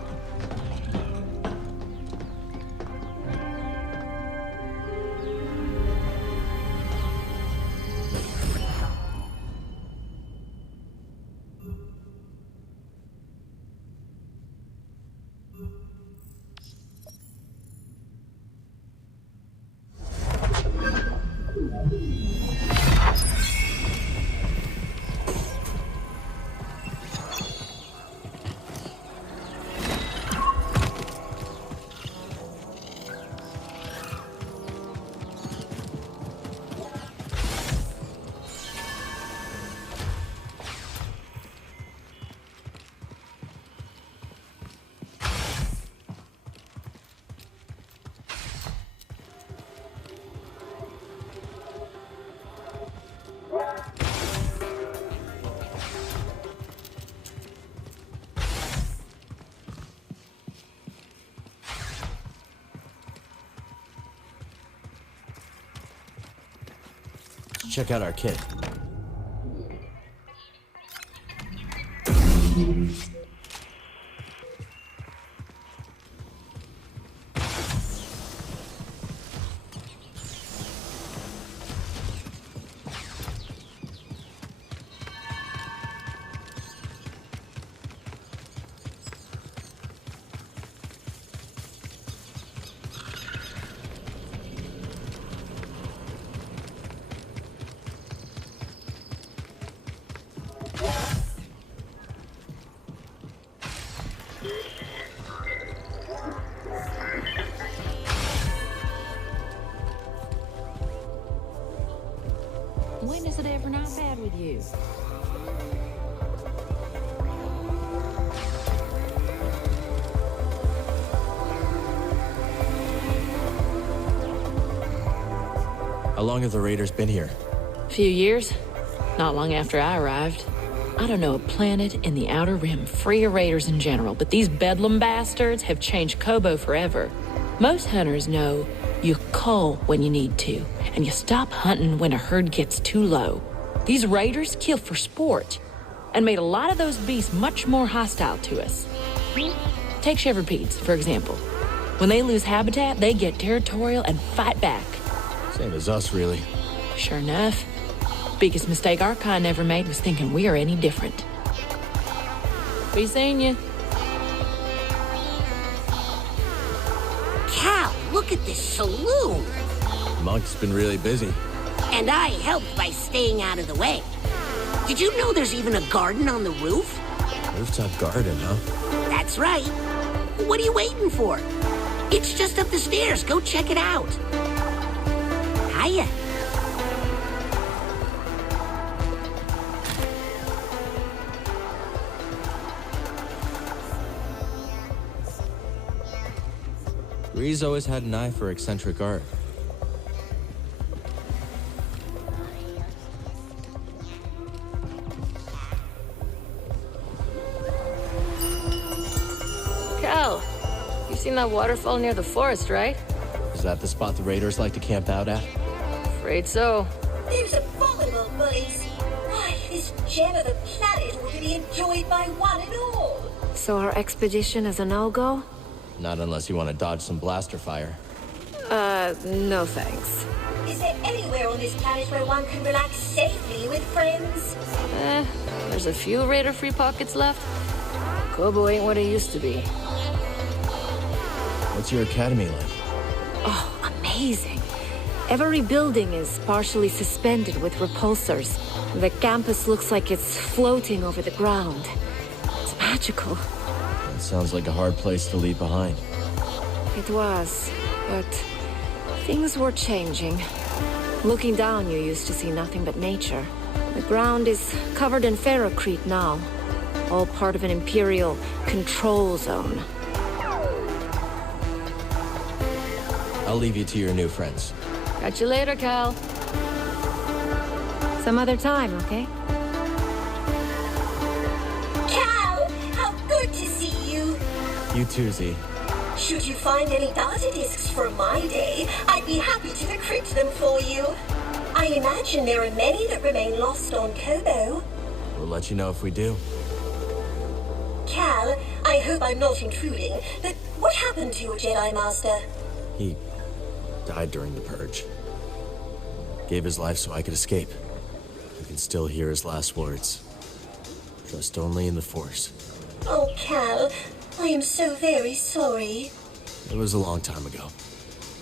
Check out our kit. When is it ever not bad with you? How long have the Raiders been here? Few years. Not long after I arrived. I don't know a planet in the Outer Rim free of raiders in general, but these bedlam bastards have changed Kobo forever. Most hunters know you cull when you need to, and you stop hunting when a herd gets too low. These raiders kill for sport, and made a lot of those beasts much more hostile to us. Take Shepherd-Pedes, for example. When they lose habitat, they get territorial and fight back. Same as us, really. Sure enough. Biggest mistake our kind ever made was thinking we are any different. We seen you. Cal, look at this saloon. Monk's been really busy. And I helped by staying out of the way. Did you know there's even a garden on the roof? Rooftop garden, huh? That's right. What are you waiting for? It's just up the stairs. Go check it out. Hiya. Grease always had an eye for eccentric art. Cal, you seen that waterfall near the forest, right? Is that the spot the Raiders like to camp out at? Afraid so. Those abominable bullies. Why, this gem of a planet ought to be enjoyed by one and all. So our expedition is a no-go? Not unless you want to dodge some blaster fire. No thanks. Is there anywhere on this planet where one can relax safely with friends? There's a few Raider-free pockets left. Kobo ain't what it used to be. What's your academy like? Oh, amazing. Every building is partially suspended with repulsors. The campus looks like it's floating over the ground. It's magical. That sounds like a hard place to leave behind. It was, but things were changing. Looking down, you used to see nothing but nature. The ground is covered in ferrocrete now, all part of an Imperial control zone. I'll leave you to your new friends. Catch you later, Cal. Some other time, okay? Cal, how good to see you. You too, Z. Should you find any data discs from my day, I'd be happy to decrypt them for you. I imagine there are many that remain lost on Kobo. We'll let you know if we do. Cal, I hope I'm not intruding, but what happened to your Jedi Master? He died during the Purge. Gave his life so I could escape. I can still hear his last words. Trust only in the Force. Oh, Cal, I am so very sorry. It was a long time ago.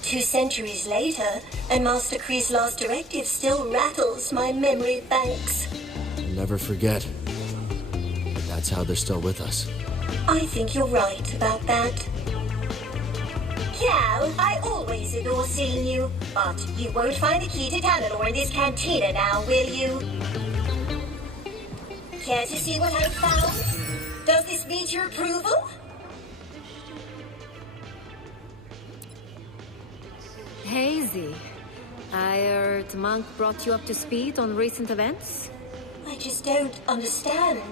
2 centuries later, and Master Kree's last directive still rattles my memory banks. I'll never forget. But that's how they're still with us. I think you're right about that. Cal, I always adore seeing you, but you won't find the key to Tanalor in this cantina now, will you? Care to see what I found? Does this meet your approval? Hey, Z. I heard Monk brought you up to speed on recent events? I just don't understand.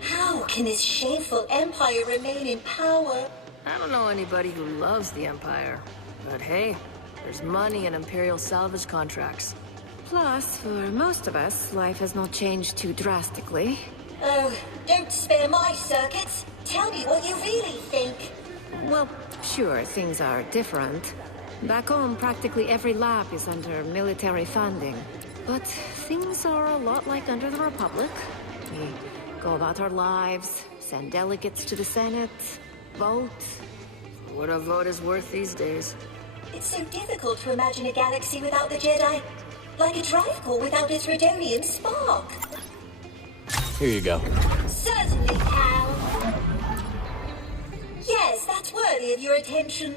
How can this shameful empire remain in power? I don't know anybody who loves the Empire. But hey, there's money in Imperial salvage contracts. Plus, for most of us, life has not changed too drastically. Oh, don't spare my circuits. Tell me what you really think. Well, sure, things are different. Back home, practically every lab is under military funding. But things are a lot like under the Republic. We go about our lives, send delegates to the Senate, vote. What a vote is worth these days. It's so difficult to imagine a galaxy without the Jedi. Like a drive core without its Redonian spark. Here you go. Certainly, Cal. Yes, that's worthy of your attention.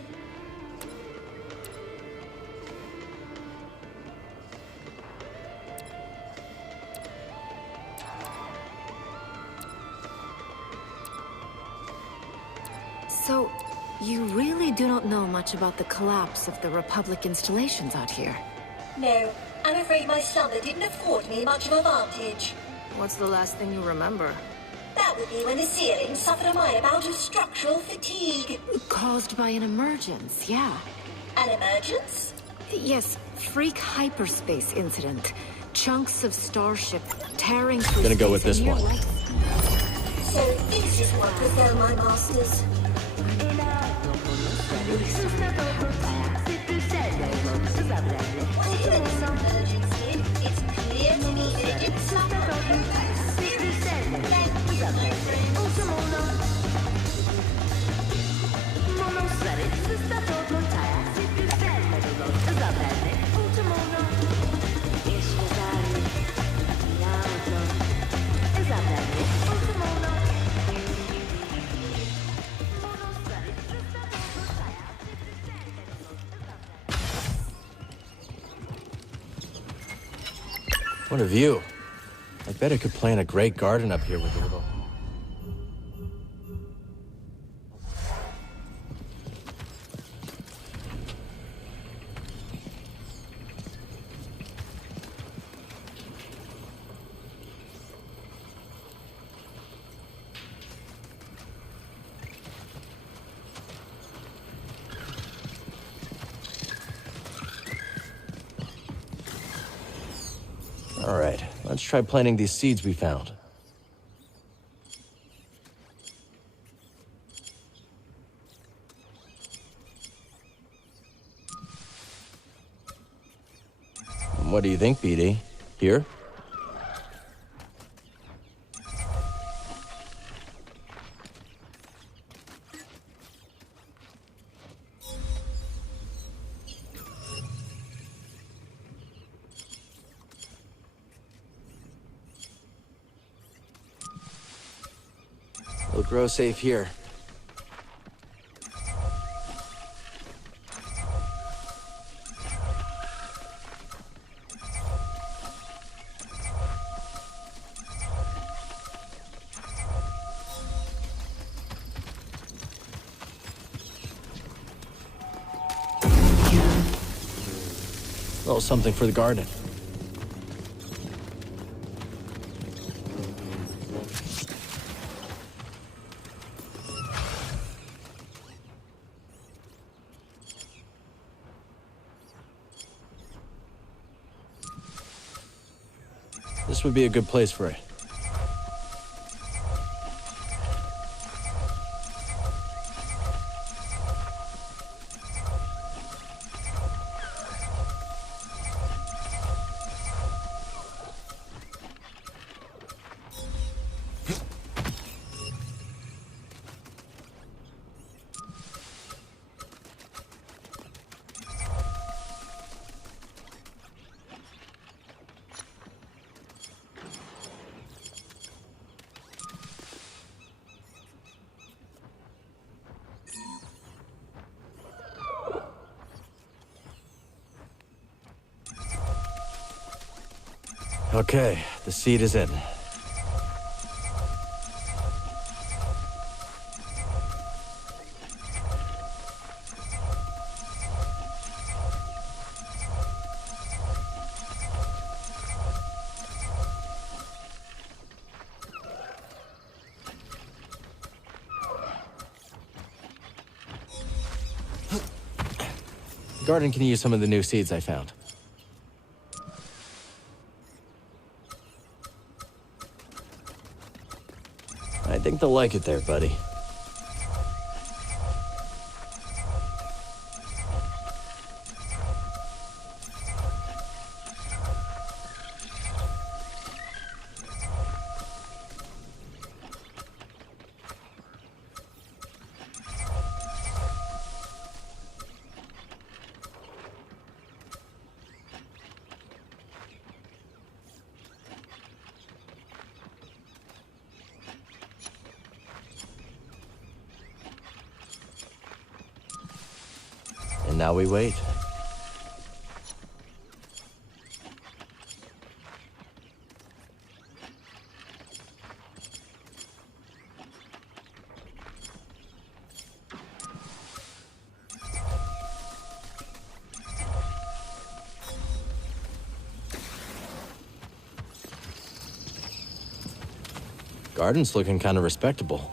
So, you really do not know much about the collapse of the Republic installations out here? No, I'm afraid my slumber didn't afford me much of a vantage. What's the last thing you remember? That would be when the ceiling suffered a minor bout of structural fatigue. Caused by an emergence, yeah. An emergence? Yes, freak hyperspace incident. Chunks of starship tearing through Gonna go with this one. So this is what befell my masters. Whatever this emergence did, it's clear to me that it didn't stop at prototypes. Thank you, my friend. What a view. I bet I could plant a great garden up here with a little... All right, let's try planting these seeds we found. What do you think, BD? Here? We'll grow safe here. Well, something for the garden. This would be a good place for it. Okay, the seed is in. The garden can use some of the new seeds I found. I think they'll like it there, buddy. And now we wait. Garden's looking kind of respectable.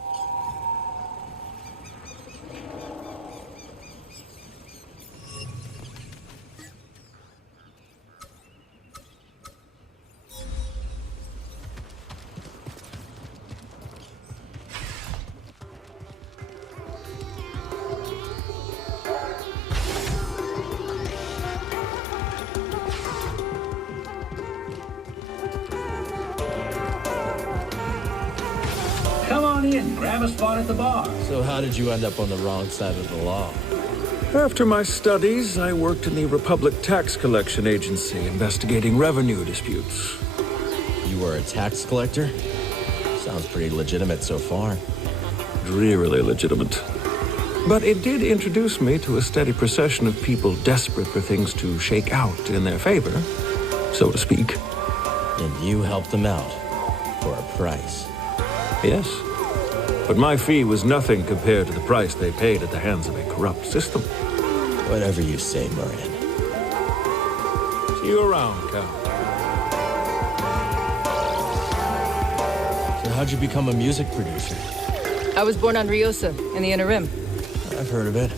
Come on in, grab a spot at the bar. So how did you end up on the wrong side of the law? After my studies, I worked in the Republic Tax Collection Agency investigating revenue disputes. You were a tax collector? Sounds pretty legitimate so far. Drearily legitimate. But it did introduce me to a steady procession of people desperate for things to shake out in their favor, so to speak. And you helped them out for a price. Yes. But my fee was nothing compared to the price they paid at the hands of a corrupt system. Whatever you say, Moran. See you around, Cal. So how'd you become a music producer? I was born on Ryosa, in the Inner Rim. I've heard of it.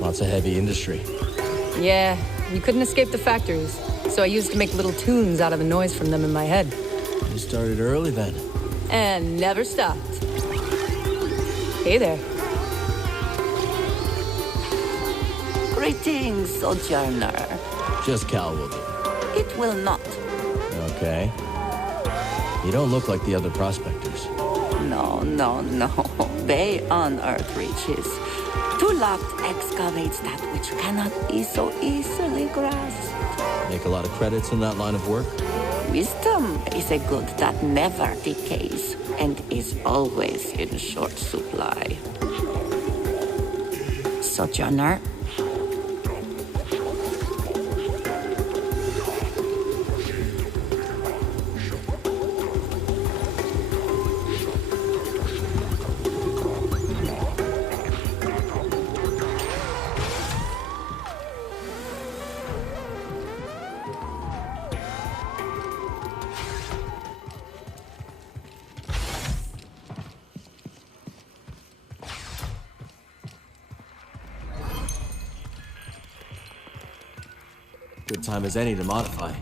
Lots of heavy industry. Yeah, you couldn't escape the factories. So I used to make little tunes out of the noise from them in my head. You started early then. And never stopped. Hey there. Greetings, Sojourner. Just Cal will do. It will not. Okay. You don't look like the other prospectors. No, no, no. They unearth riches. To locked excavates that which cannot be so easily grasped. Make a lot of credits in that line of work? Wisdom is a good that never decays and is always in short supply. Sojourner. Good time as any to modify.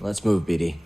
Let's move, BD.